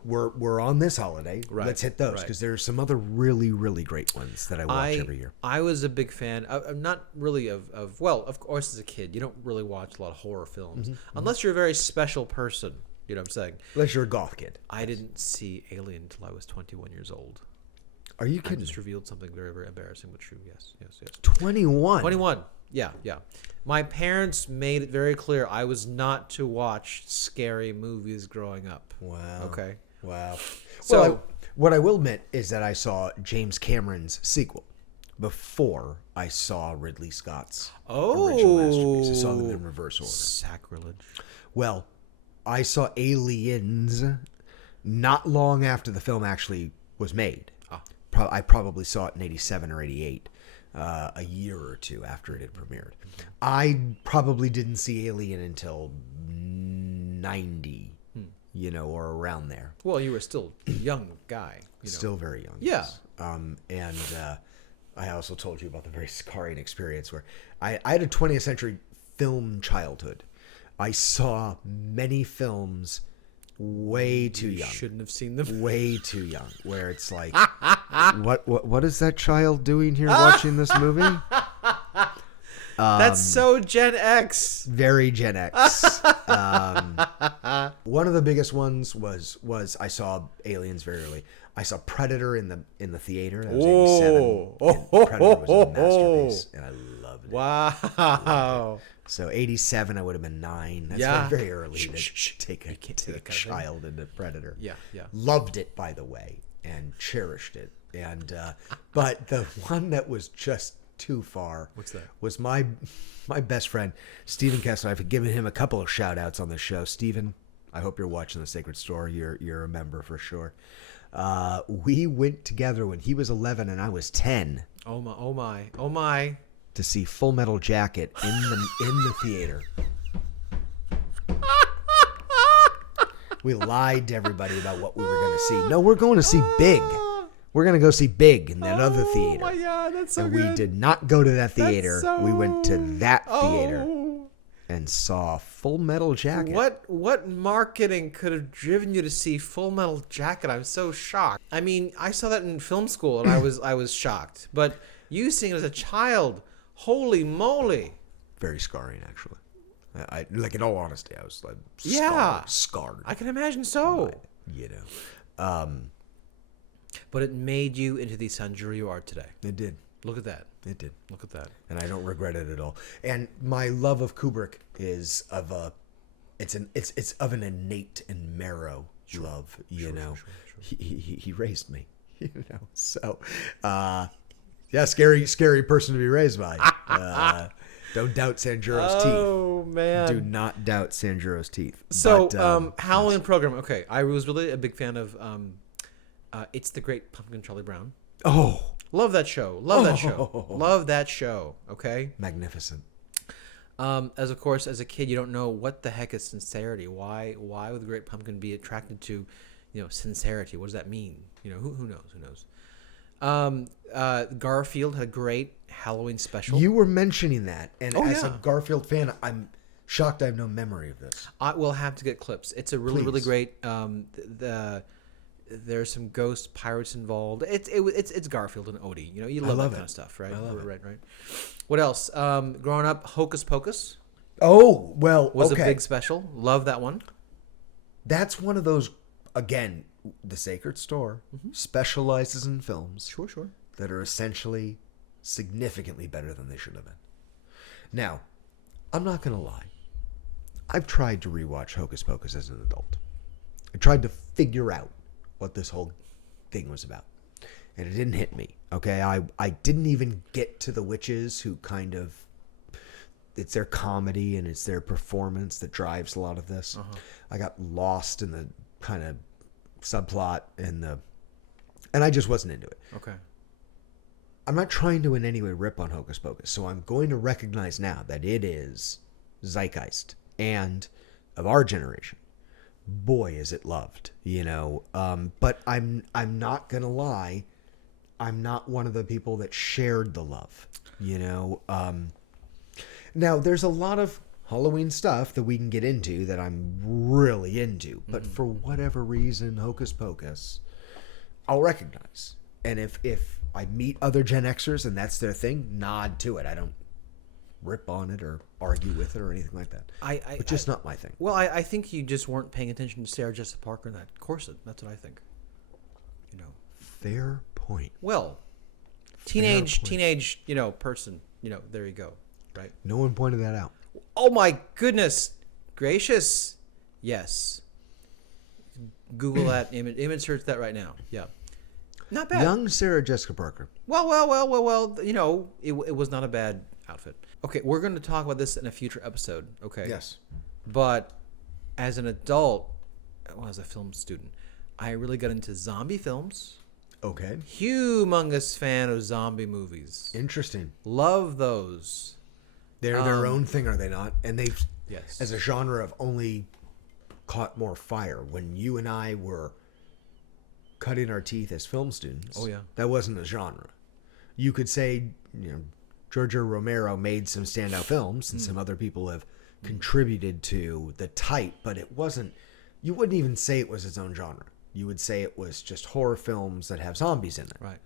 we're on this holiday. Right, Let's hit those, right. because there's some other really, really great ones that I watch every year. I was a big fan. I'm not really of well, of course, as a kid, you don't really watch a lot of horror films unless you're a very special person. You know what I'm saying? Unless you're a goth kid. I didn't see Alien until I was 21 years old. Are you I kidding? just revealed something very, very embarrassing, but true. Yes. 21. 21. Yeah. My parents made it very clear I was not to watch scary movies growing up. Wow. Okay. Wow. So- Well, what I will admit is that I saw James Cameron's sequel before I saw Ridley Scott's original masterpiece. I saw them in reverse order. Sacrilege. Well, I saw Aliens not long after the film actually was made. I probably saw it in 87 or 88, a year or two after it had premiered. I probably didn't see Alien until 90, or around there. Well, you were still a young guy. Still very young. Yeah. Yes. And I also told you about the very scarring experience where I had a 20th century film childhood. I saw many films way too young. Shouldn't have seen them. Way too young. Where it's like, what is that child doing here watching this movie? That's so Gen X. Very Gen X. One of the biggest ones was I saw Aliens very early. I saw Predator in the theater. That was 87. And Predator was a masterpiece, and I loved it. Wow. So 87, I would have been 9. That's Yeah. very early to Shh. take a that kind of thing. child into Predator. Yeah. Loved it, by the way, and cherished it. And but the one that was just too far. What's that? Was my best friend Stephen Kessler. I've given him a couple of shout outs on the show. Stephen, I hope you're watching The Sacred Store. You're a member for sure. We went together when he was 11 and I was 10. Oh my. To see Full Metal Jacket in the theater. We lied to everybody about what we were going to see. No, we're going to see Big. We're going to go see Big in that other theater. Oh my God, that's so And good. we did not go to that theater. So- We went to that theater Oh. and saw Full Metal Jacket. What marketing could have driven you to see Full Metal Jacket? I'm so shocked. I mean, I saw that in film school and I was shocked. But you seeing it as a child, holy moly. Very scarring, actually. I like, in all honesty, I was like scarred. I can imagine so. But it made you into the Sanjuro you are today. It did. Look at that. It did. Look at that. And I don't regret it at all. And my love of Kubrick is it's of an innate and marrow love. Sure. He raised me. So scary person to be raised by. Don't doubt Sanjuro's teeth. Oh man. Do not doubt Sanjuro's teeth. So But, Halloween program. Okay, I was really a big fan of It's the Great Pumpkin, Charlie Brown. Oh, Love that show. Love that show. Okay. magnificent. As a kid, you don't know what the heck is sincerity. Why would the Great Pumpkin be attracted to, sincerity? What does that mean? Who knows? Garfield had a great Halloween special. You were mentioning that, and as a yeah. Garfield fan, I'm shocked I have no memory of this. I will have to get clips. It's a really Please. great. There's some ghost pirates involved. It's Garfield and Odie. You love love that kind it. of stuff, right? I love it. Right. What else? Growing up, Hocus Pocus Oh, well, was okay. a big special. Love that one. That's one of those, again, the Sacred Store specializes in films Sure. that are essentially significantly better than they should have been. Now, I'm not going to lie. I've tried to rewatch Hocus Pocus as an adult. I tried to figure out what this whole thing was about. And it didn't hit me, okay? I didn't even get to the witches who kind of... It's their comedy and it's their performance that drives a lot of this. I got lost in the kind of subplot and I just wasn't into it. Okay. I'm not trying to in any way rip on Hocus Pocus, so I'm going to recognize now that it is zeitgeist and of our generation. Boy, is it loved, But I'm not gonna lie, I'm not one of the people that shared the love, Now, there's a lot of Halloween stuff that we can get into that I'm really into, but for whatever reason, hocus pocus, I'll recognize. And if I meet other Gen Xers and that's their thing, nod to it. I don't rip on it or argue with it or anything like that. It's just not my thing. Well, I think you just weren't paying attention to Sarah Jessica Parker in that corset. That's what I think. You know. Fair point. Well, teenage, person. There you go. Right. No one pointed that out. Oh my goodness gracious! Yes. Google that image search that right now. Yeah. Not bad. Young Sarah Jessica Parker. Well. It was not a bad outfit. Okay, we're going to talk about this in a future episode. Okay. Yes. But as an adult, well, as a film student, I really got into zombie films. Okay. Humongous fan of zombie movies. Interesting. Love those. They're their own thing, are they not? And they've, Yes. as a genre, have only caught more fire. When you and I were cutting our teeth as film students, Oh, yeah. that wasn't a genre. You could say, Giorgio Romero made some standout films, and some other people have contributed to the type, but it wasn't. You wouldn't even say it was its own genre. You would say it was just horror films that have zombies in it. Right.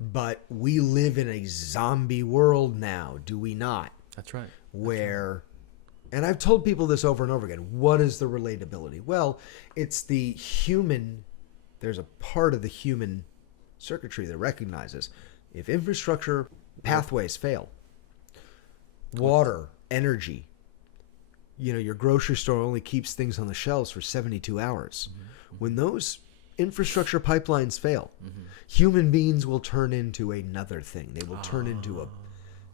But we live in a zombie world now, do we not? That's right. Where, and I've told people this over and over again, what is the relatability? Well, it's the human, there's a part of the human circuitry that recognizes if infrastructure pathways fail, water, energy, your grocery store only keeps things on the shelves for 72 hours. When those infrastructure pipelines fail, human beings will turn into another thing. They will turn into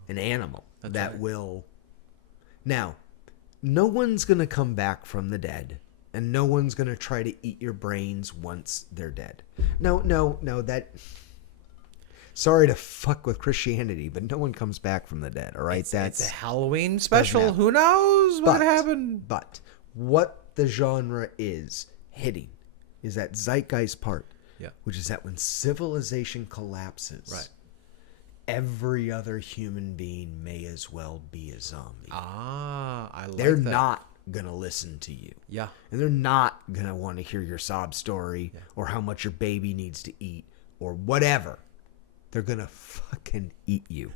an animal that will. Now, no one's going to come back from the dead, and no one's going to try to eat your brains once they're dead. No, that. Sorry to fuck with Christianity, but no one comes back from the dead. All right, It's a Halloween special. Who knows what could happen? But what the genre is hitting is that zeitgeist part, which is that when civilization collapses, right, every other human being may as well be a zombie. I like They're that. not going to listen to you. Yeah. And they're not going to want to hear your sob story or how much your baby needs to eat or whatever. They're going to fucking eat you.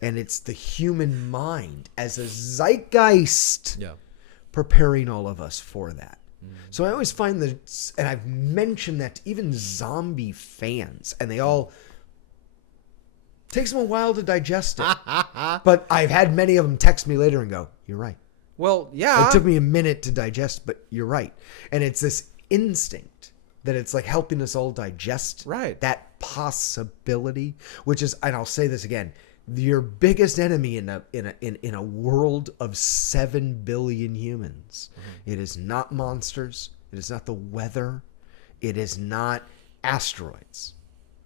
And it's the human mind as a zeitgeist preparing all of us for that. So I always find that, and I've mentioned that to even zombie fans, and they all, takes them a while to digest it. But I've had many of them text me later and go, you're right. Well, yeah. It took me a minute to digest, but you're right. And it's this instinct that it's like helping us all digest that possibility, which is, and I'll say this again, your biggest enemy in a world of 7 billion humans. It is not monsters. It is not the weather. It is not asteroids.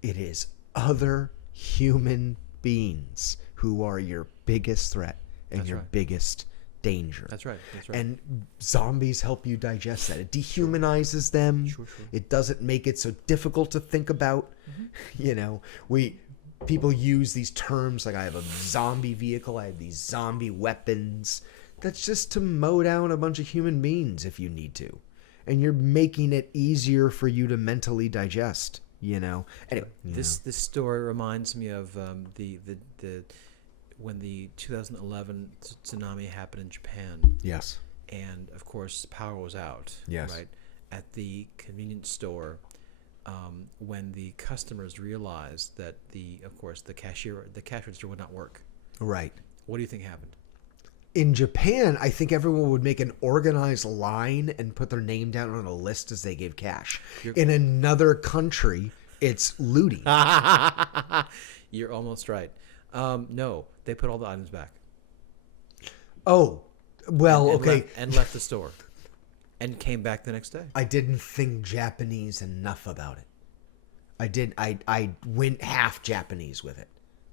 It is other human beings who are your biggest threat and your biggest danger. That's right. And zombies help you digest that. It dehumanizes them. Sure. It doesn't make it so difficult to think about. People use these terms like I have a zombie vehicle, I have these zombie weapons. That's just to mow down a bunch of human beings if you need to. And you're making it easier for you to mentally digest, Anyway, this story reminds me of the when the 2011 tsunami happened in Japan. Yes. And of course power was out. Yes. Right. At the convenience store. When the customers realized that the cash register would not work. Right. What do you think happened? In Japan, I think everyone would make an organized line and put their name down on a list as they gave cash. In another country, it's looting. You're almost right. No, they put all the items back. Oh, well, and okay. Left the store. And came back the next day. I didn't think Japanese enough about it. I went half Japanese with it.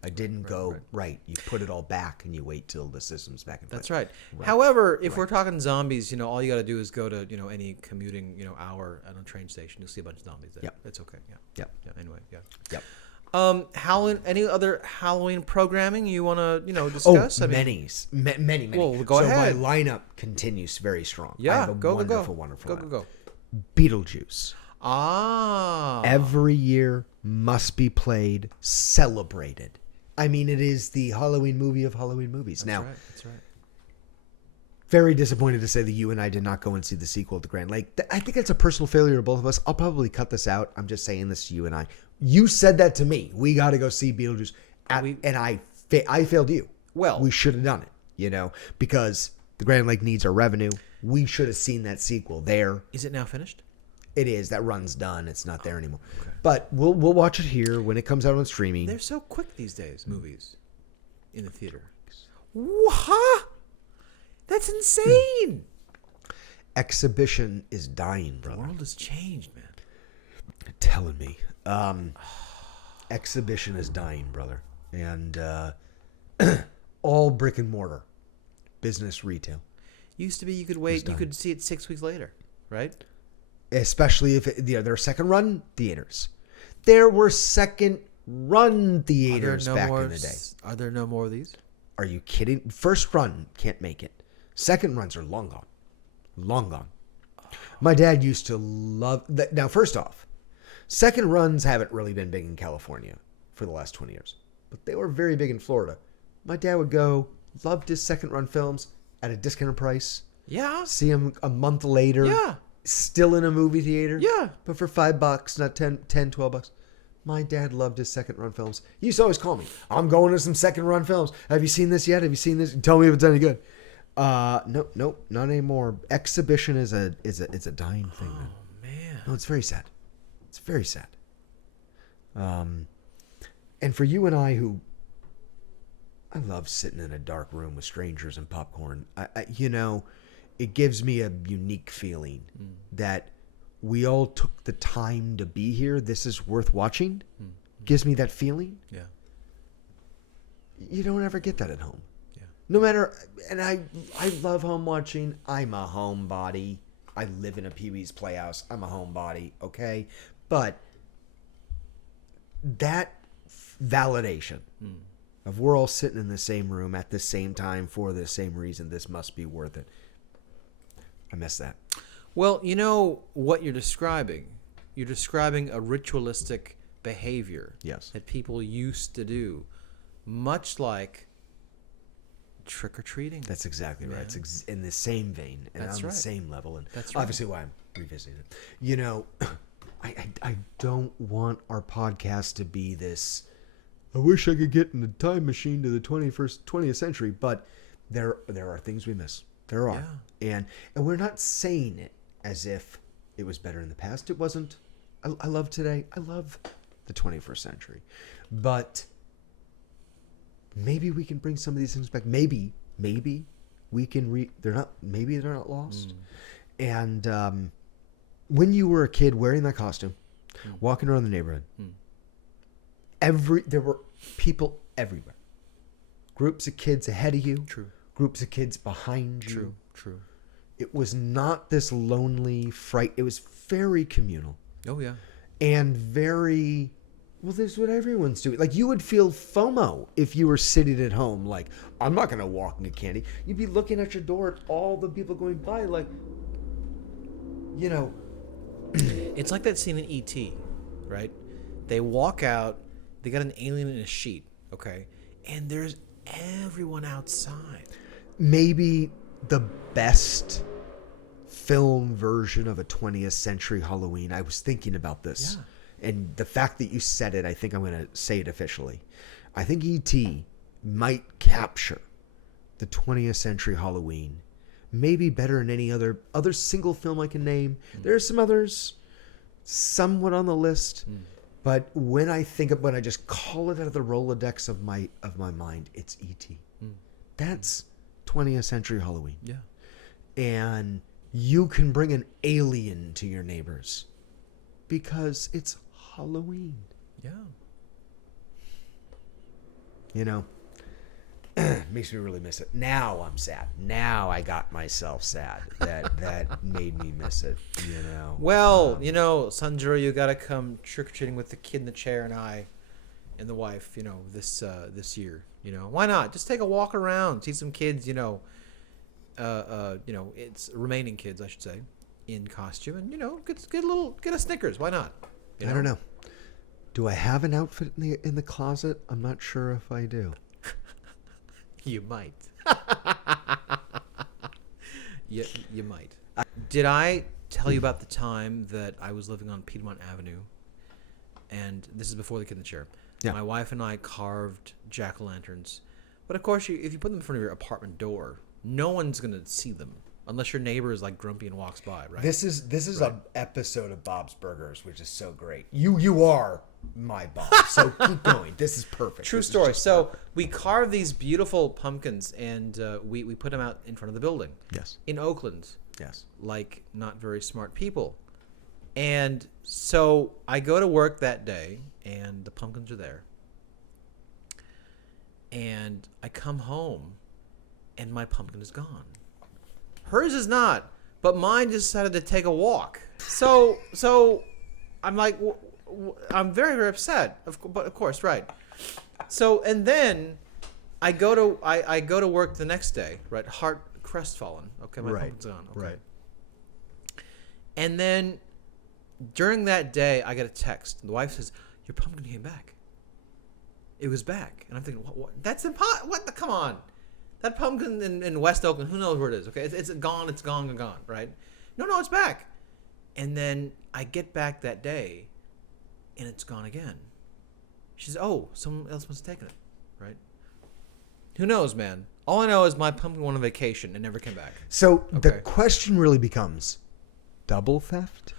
I didn't go right. You put it all back and you wait till the system's back in place. That's right. However, if we're talking zombies, all you got to do is go to any commuting hour at a train station. You'll see a bunch of zombies there. Yep. It's okay. Yeah. Yep. Yeah. Anyway. Yeah. Yep. Halloween. Any other Halloween programming you want to discuss? Many. Well, go ahead. My lineup continues very strong. Yeah, I have a go. wonderful lineup. Go. Beetlejuice. Ah. Every year must be played, celebrated. I mean, it is the Halloween movie of Halloween movies. That's right. Very disappointed to say that you and I did not go and see the sequel to Grand Lake. I think it's a personal failure to both of us. I'll probably cut this out. I'm just saying this to you and I. You said that to me. We got to go see Beetlejuice. And I failed you. Well, we should have done it, because the Grand Lake needs our revenue. We should have seen that sequel there. Is it now finished? It is. That run's done. It's not there anymore. Okay. But we'll watch it here when it comes out on streaming. They're so quick these days, movies in the theater. What? That's insane. Exhibition is dying, brother. The world has changed, man. Telling me. Exhibition is dying, brother. And all brick and mortar. Business, retail. Used to be you could wait. You could see it 6 weeks later, right? Especially if there are second run theaters. There were second run theaters back in the day. Are there no more of these? Are you kidding? First run can't make it. Second runs are long gone. Long gone. My dad used to love that. Now, first off, second runs haven't really been big in California for the last 20 years, but they were very big in Florida. My dad would go, loved his second run films at a discounted price. Yeah. See him a month later. Yeah. Still in a movie theater. Yeah. But for $5, not 10, $12. My dad loved his second run films. He used to always call me. I'm going to some second run films. Have you seen this yet? Have you seen this? Tell me if it's any good. Nope, not anymore. Exhibition is a dying thing. Man. Oh man. No, it's very sad. It's very sad. And for you and I, who I love sitting in a dark room with strangers and popcorn. It gives me a unique feeling that we all took the time to be here. This is worth watching. Gives me that feeling. Yeah. You don't ever get that at home. Yeah. No matter, and I love home watching. I'm a homebody. I live in a Pee-wee's Playhouse. I'm a homebody. Okay, but that validation of we're all sitting in the same room at the same time for the same reason. This must be worth it. I miss that. Well, you know what you're describing. You're describing a ritualistic behavior that people used to do, much like trick-or-treating. That's exactly right. It's in the same vein and on the same level. And that's obviously why I'm revisiting it. I don't want our podcast to be this, I wish I could get in the time machine to the 20th century, but there are things we miss. There are. Yeah. And we're not saying it as if it was better in the past. It wasn't. I love today. I love the 21st century. But maybe we can bring some of these things back. Maybe we can they're not lost. And when you were a kid wearing that costume, walking around the neighborhood, there were people everywhere. Groups of kids ahead of you. True. Groups of kids behind you. True. It was not this lonely fright. It was very communal. Oh, yeah. And very, well, this is what everyone's doing. Like, you would feel FOMO if you were sitting at home. Like, I'm not going to walk and get candy. You'd be looking at your door at all the people going by. Like, It's like that scene in E.T., right? They walk out. They got an alien in a sheet, okay? And there's everyone outside. Maybe the best film version of a 20th century Halloween. I was thinking about this. Yeah. And the fact that you said it, I think I'm going to say it officially. I think E.T. might capture the 20th century Halloween maybe better than any other single film I can name. There are some others somewhat on the list. But when I just call it out of the Rolodex of my mind, it's E.T. That's 20th century Halloween. Yeah. And you can bring an alien to your neighbors because it's Halloween. Yeah. Makes me really miss it. Now I'm sad. Now I got myself sad. That made me miss it, Well, Sanjuro, you got to come trick-or-treating with the kid in the chair and I and the wife, this year, why not? Just take a walk around, see some kids, it's remaining kids, I should say, in costume, and get a Snickers. Why not? I don't know. Do I have an outfit in the closet? I'm not sure if I do. You might. You might. Did I tell you about the time that I was living on Piedmont Avenue? And this is before the kid in the chair. Yeah. My wife and I carved jack-o'-lanterns. But of course, if you put them in front of your apartment door, no one's going to see them. Unless your neighbor is like grumpy and walks by, right? This is an episode of Bob's Burgers, which is so great. You are my Bob, so keep going. This is perfect. True story. So we carved these beautiful pumpkins, and we put them out in front of the building. Yes. In Oakland. Yes. Like not very smart people. And so I go to work that day, and the pumpkins are there. And I come home, and my pumpkin is gone. Hers is not, but mine decided to take a walk. So I'm like, I'm very, very upset. But of course, right. So and then I go to work the next day, right? Heart crestfallen. Okay, my pumpkin's gone. Okay. Right. And then during that day, I get a text. The wife says, "Your pumpkin came back. It was back." And I'm thinking, what? That's impossible. Come on. That pumpkin in West Oakland, who knows where it is, okay? It's gone, right? No, it's back. And then I get back that day, and it's gone again. She says, "Oh, someone else must have taken it," right? Who knows, man? All I know is my pumpkin went on vacation and never came back. So the question really becomes, double theft?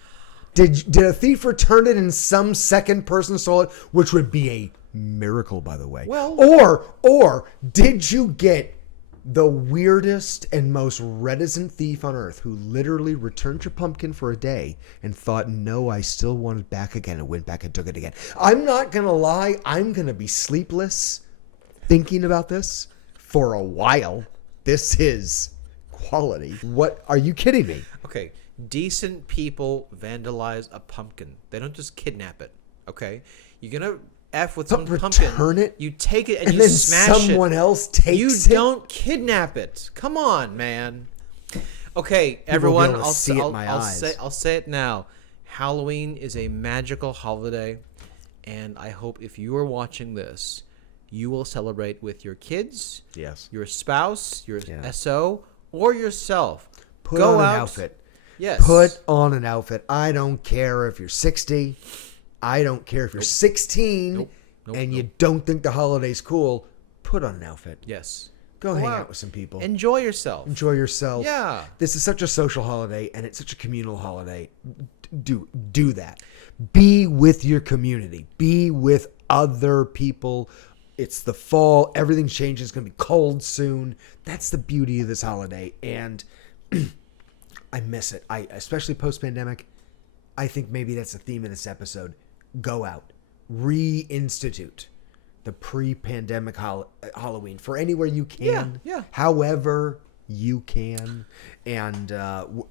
Did a thief return it and some second person stole it, which would be a miracle, by the way? Well, or did you get the weirdest and most reticent thief on earth who literally returned your pumpkin for a day and thought, no, I still want it back again, and went back and took it again? I'm not going to lie. I'm going to be sleepless thinking about this for a while. This is quality. What? Are you kidding me? Okay. Decent people vandalize a pumpkin. They don't just kidnap it. Okay. You're going to F with some pumpkin. Return it? You take it and you then smash it. someone else takes you it? You don't kidnap it. Come on, man. Okay, everyone, I'll say it now. Halloween is a magical holiday, and I hope if you are watching this, you will celebrate with your kids, yes, your spouse, your SO, or yourself. Put on an outfit. Yes. Put on an outfit. I don't care if you're 60. I don't care if you're 16 and you don't think the holiday's cool. Put on an outfit. Yes. Go hang out with some people. Enjoy yourself. Enjoy yourself. Yeah. This is such a social holiday, and it's such a communal holiday. Do that. Be with your community. Be with other people. It's the fall. Everything changes. It's going to be cold soon. That's the beauty of this holiday, and I miss it. Especially post-pandemic. I think maybe that's the theme of this episode. Go out. Reinstitute the pre-pandemic Halloween for anywhere you can. Yeah. However you can. And the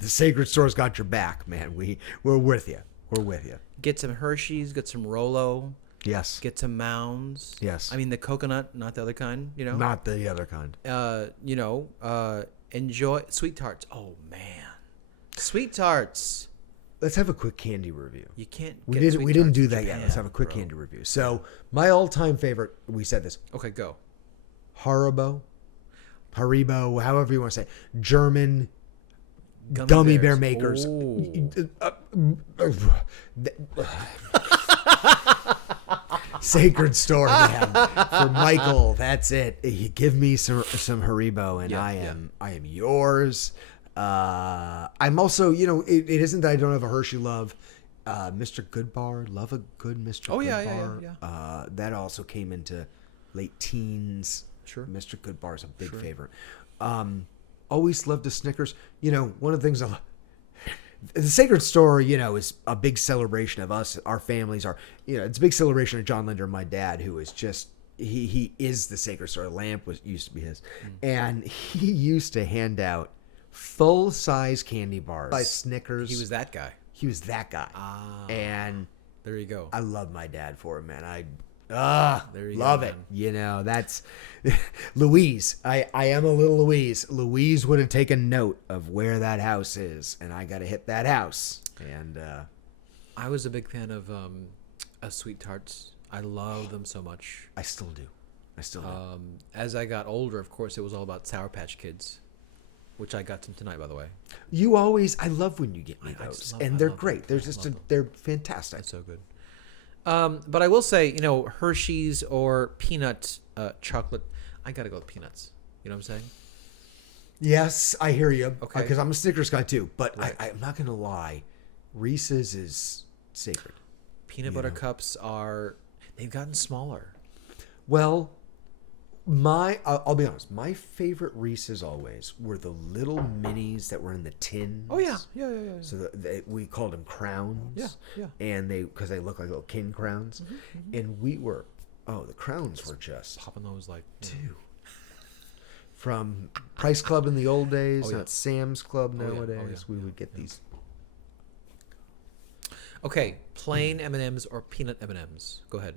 Sacred Store's got your back, man. We're with you. We're with you. Get some Hershey's. Get some Rolo. Yes. Get some Mounds. Yes. I mean the coconut, not the other kind. Not the other kind. Enjoy Sweet Tarts. Oh man, Sweet Tarts. Let's have a quick candy review. You can't. We didn't do that yet. Let's have a quick candy review. So my all-time favorite. We said this. Okay, go. Haribo, however you want to say it. German gummy bear makers. Sacred Store, man. For Michael, that's it. You give me some Haribo, and I am yours. I'm also, it isn't that I don't have a Hershey love. Mr. Goodbar, love a good Mr. Goodbar. Yeah. That also came into late teens. Sure. Mr. Goodbar is a big favorite. Always loved the Snickers. One of the things the Sacred Store, is a big celebration of us. Our families are, it's a big celebration of John Linder, my dad, who is just, he is the Sacred Store. Lamp used to be his. And he used to hand out full-size candy bars by Snickers. He was that guy. And there you go. I love my dad for it, man. There you Love go, it. man. You know, that's Louise. I am a little Louise. Louise would have taken note of where that house is, and I got to hit that house. And I was a big fan of sweet tarts. I love them so much. I still do. As I got older, of course, it was all about Sour Patch Kids, which I got some tonight, by the way. You always, I love when you get me I those, just love- and I they're love great. them. They're I just, love them. they're fantastic. That's so good. But I will say, you know, Hershey's or peanut chocolate. I gotta go with peanuts. You know what I'm saying? Yes, I hear you. Okay. Because I'm a Snickers guy too, but Right. I'm not gonna lie, Reese's is sacred. Peanut butter cups they've gotten smaller. Well, I'll be honest. My favorite Reese's always were the little minis that were in the tins. Oh yeah. So we called them crowns. Yeah. And because they look like little king crowns, and the crowns were just Popping those like two. From Price Club in the old days, Oh, yeah. not Sam's Club Oh, yeah. nowadays. Oh, yeah. We would get these. Okay, plain M&Ms or peanut M&Ms. Go ahead.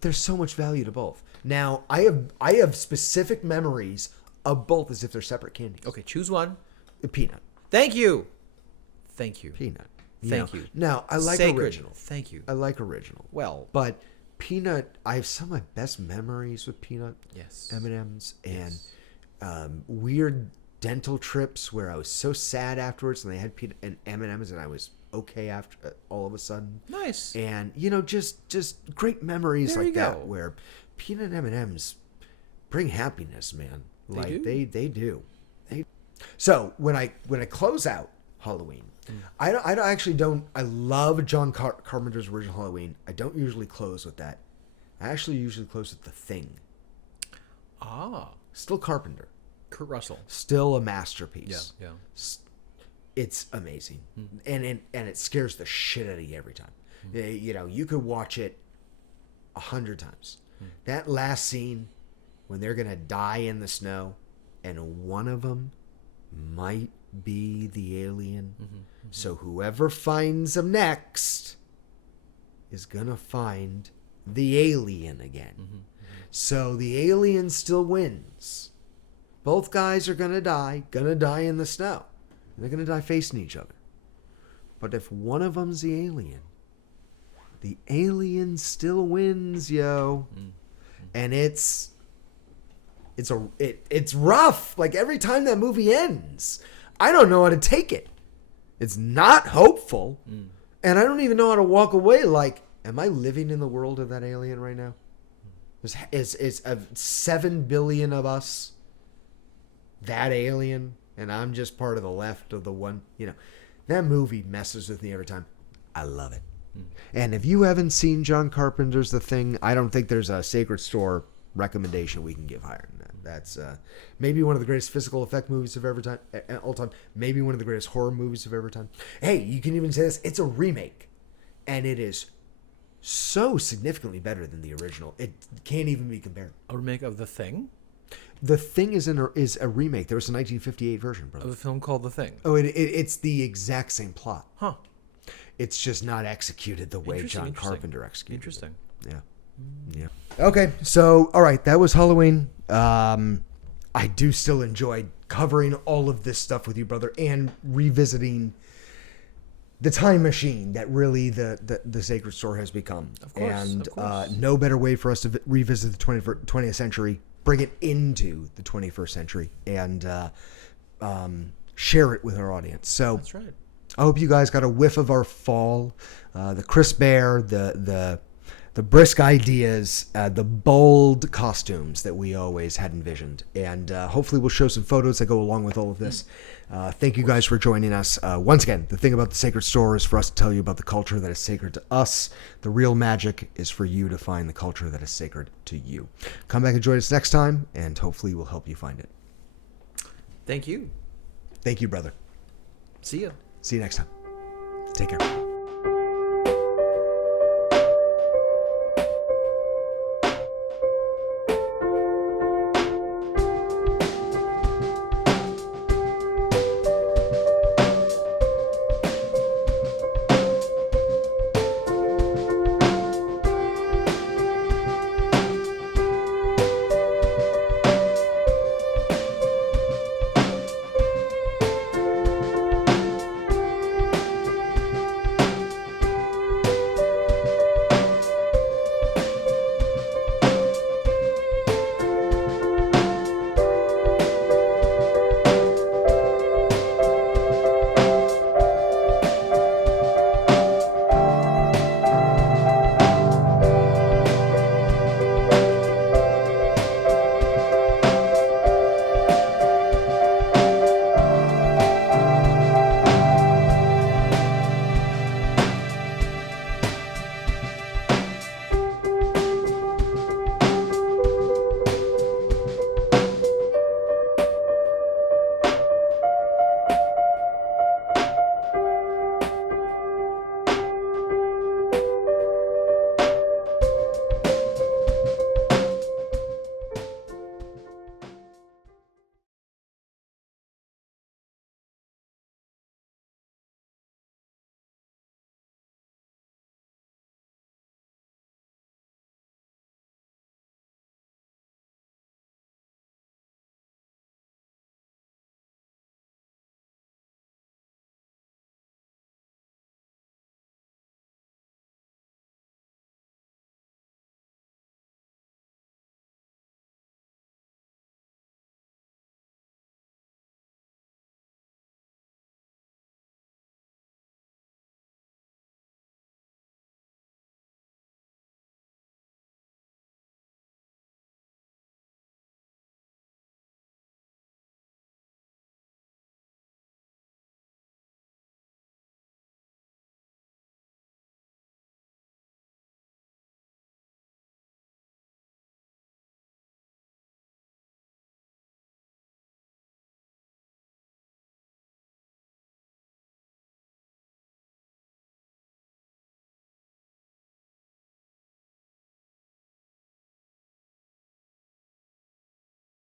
There's so much value to both. Now, I have specific memories of both as if they're separate candies. Okay, choose one. Peanut. Thank you. Peanut. Thank you. Now, I like Sacred. original. Thank you. I like original. Well, But peanut, I have some of my best memories with peanut yes. M&Ms and Yes. weird dental trips where I was so sad afterwards and they had peanut and M&Ms and I was okay after all of a sudden. Nice. And just great memories There like you that go. where peanut M&Ms bring happiness, man. They do. They do. So when I close out Halloween, I actually don't. I love John Carpenter's original Halloween. I don't usually close with that. I actually usually close with The Thing. Still Carpenter. Kurt Russell. Still a masterpiece. Yeah. It's amazing, and it scares the shit out of you every time. You know, you could watch it 100 times. That last scene when they're gonna die in the snow, and one of them might be the alien. So whoever finds them next is gonna find the alien again. So the alien still wins. Both guys are gonna die in the snow. They're gonna die facing each other. But if one of them's the alien still wins, yo. And it's rough. Like every time that movie ends, I don't know how to take it. It's not hopeful, and I don't even know how to walk away. Like, am I living in the world of that alien right now? Is 7 billion of us that alien, and I'm just part of the left of the one. You know, that movie messes with me every time. I love it. And if you haven't seen John Carpenter's The Thing, I don't think there's a Sacred Store recommendation we can give higher than that. That's maybe one of the greatest physical effect movies of all time. Maybe one of the greatest horror movies of every time. Hey, you can even say this. It's a remake. And it is so significantly better than the original. It can't even be compared. A remake of The Thing? The Thing is a remake. There was a 1958 version, brother. Of a film called The Thing? Oh, it's the exact same plot. Huh. It's just not executed the way John Interesting. Carpenter executed Interesting. it. Yeah. Okay, so, all right, that was Halloween. I do still enjoy covering all of this stuff with you, brother, and revisiting the time machine that really the Sacred Store has become. Of course, and of course. No better way for us to revisit the 20th century, bring it into the 21st century, and share it with our audience. So That's right. I hope you guys got a whiff of our fall, the crisp air, the brisk ideas, the bold costumes that we always had envisioned. And hopefully we'll show some photos that go along with all of this. Thank you guys for joining us. Once again, the thing about the Sacred Store is for us to tell you about the culture that is sacred to us. The real magic is for you to find the culture that is sacred to you. Come back and join us next time, and hopefully we'll help you find it. Thank you. Thank you, brother. See ya. See you next time. Take care.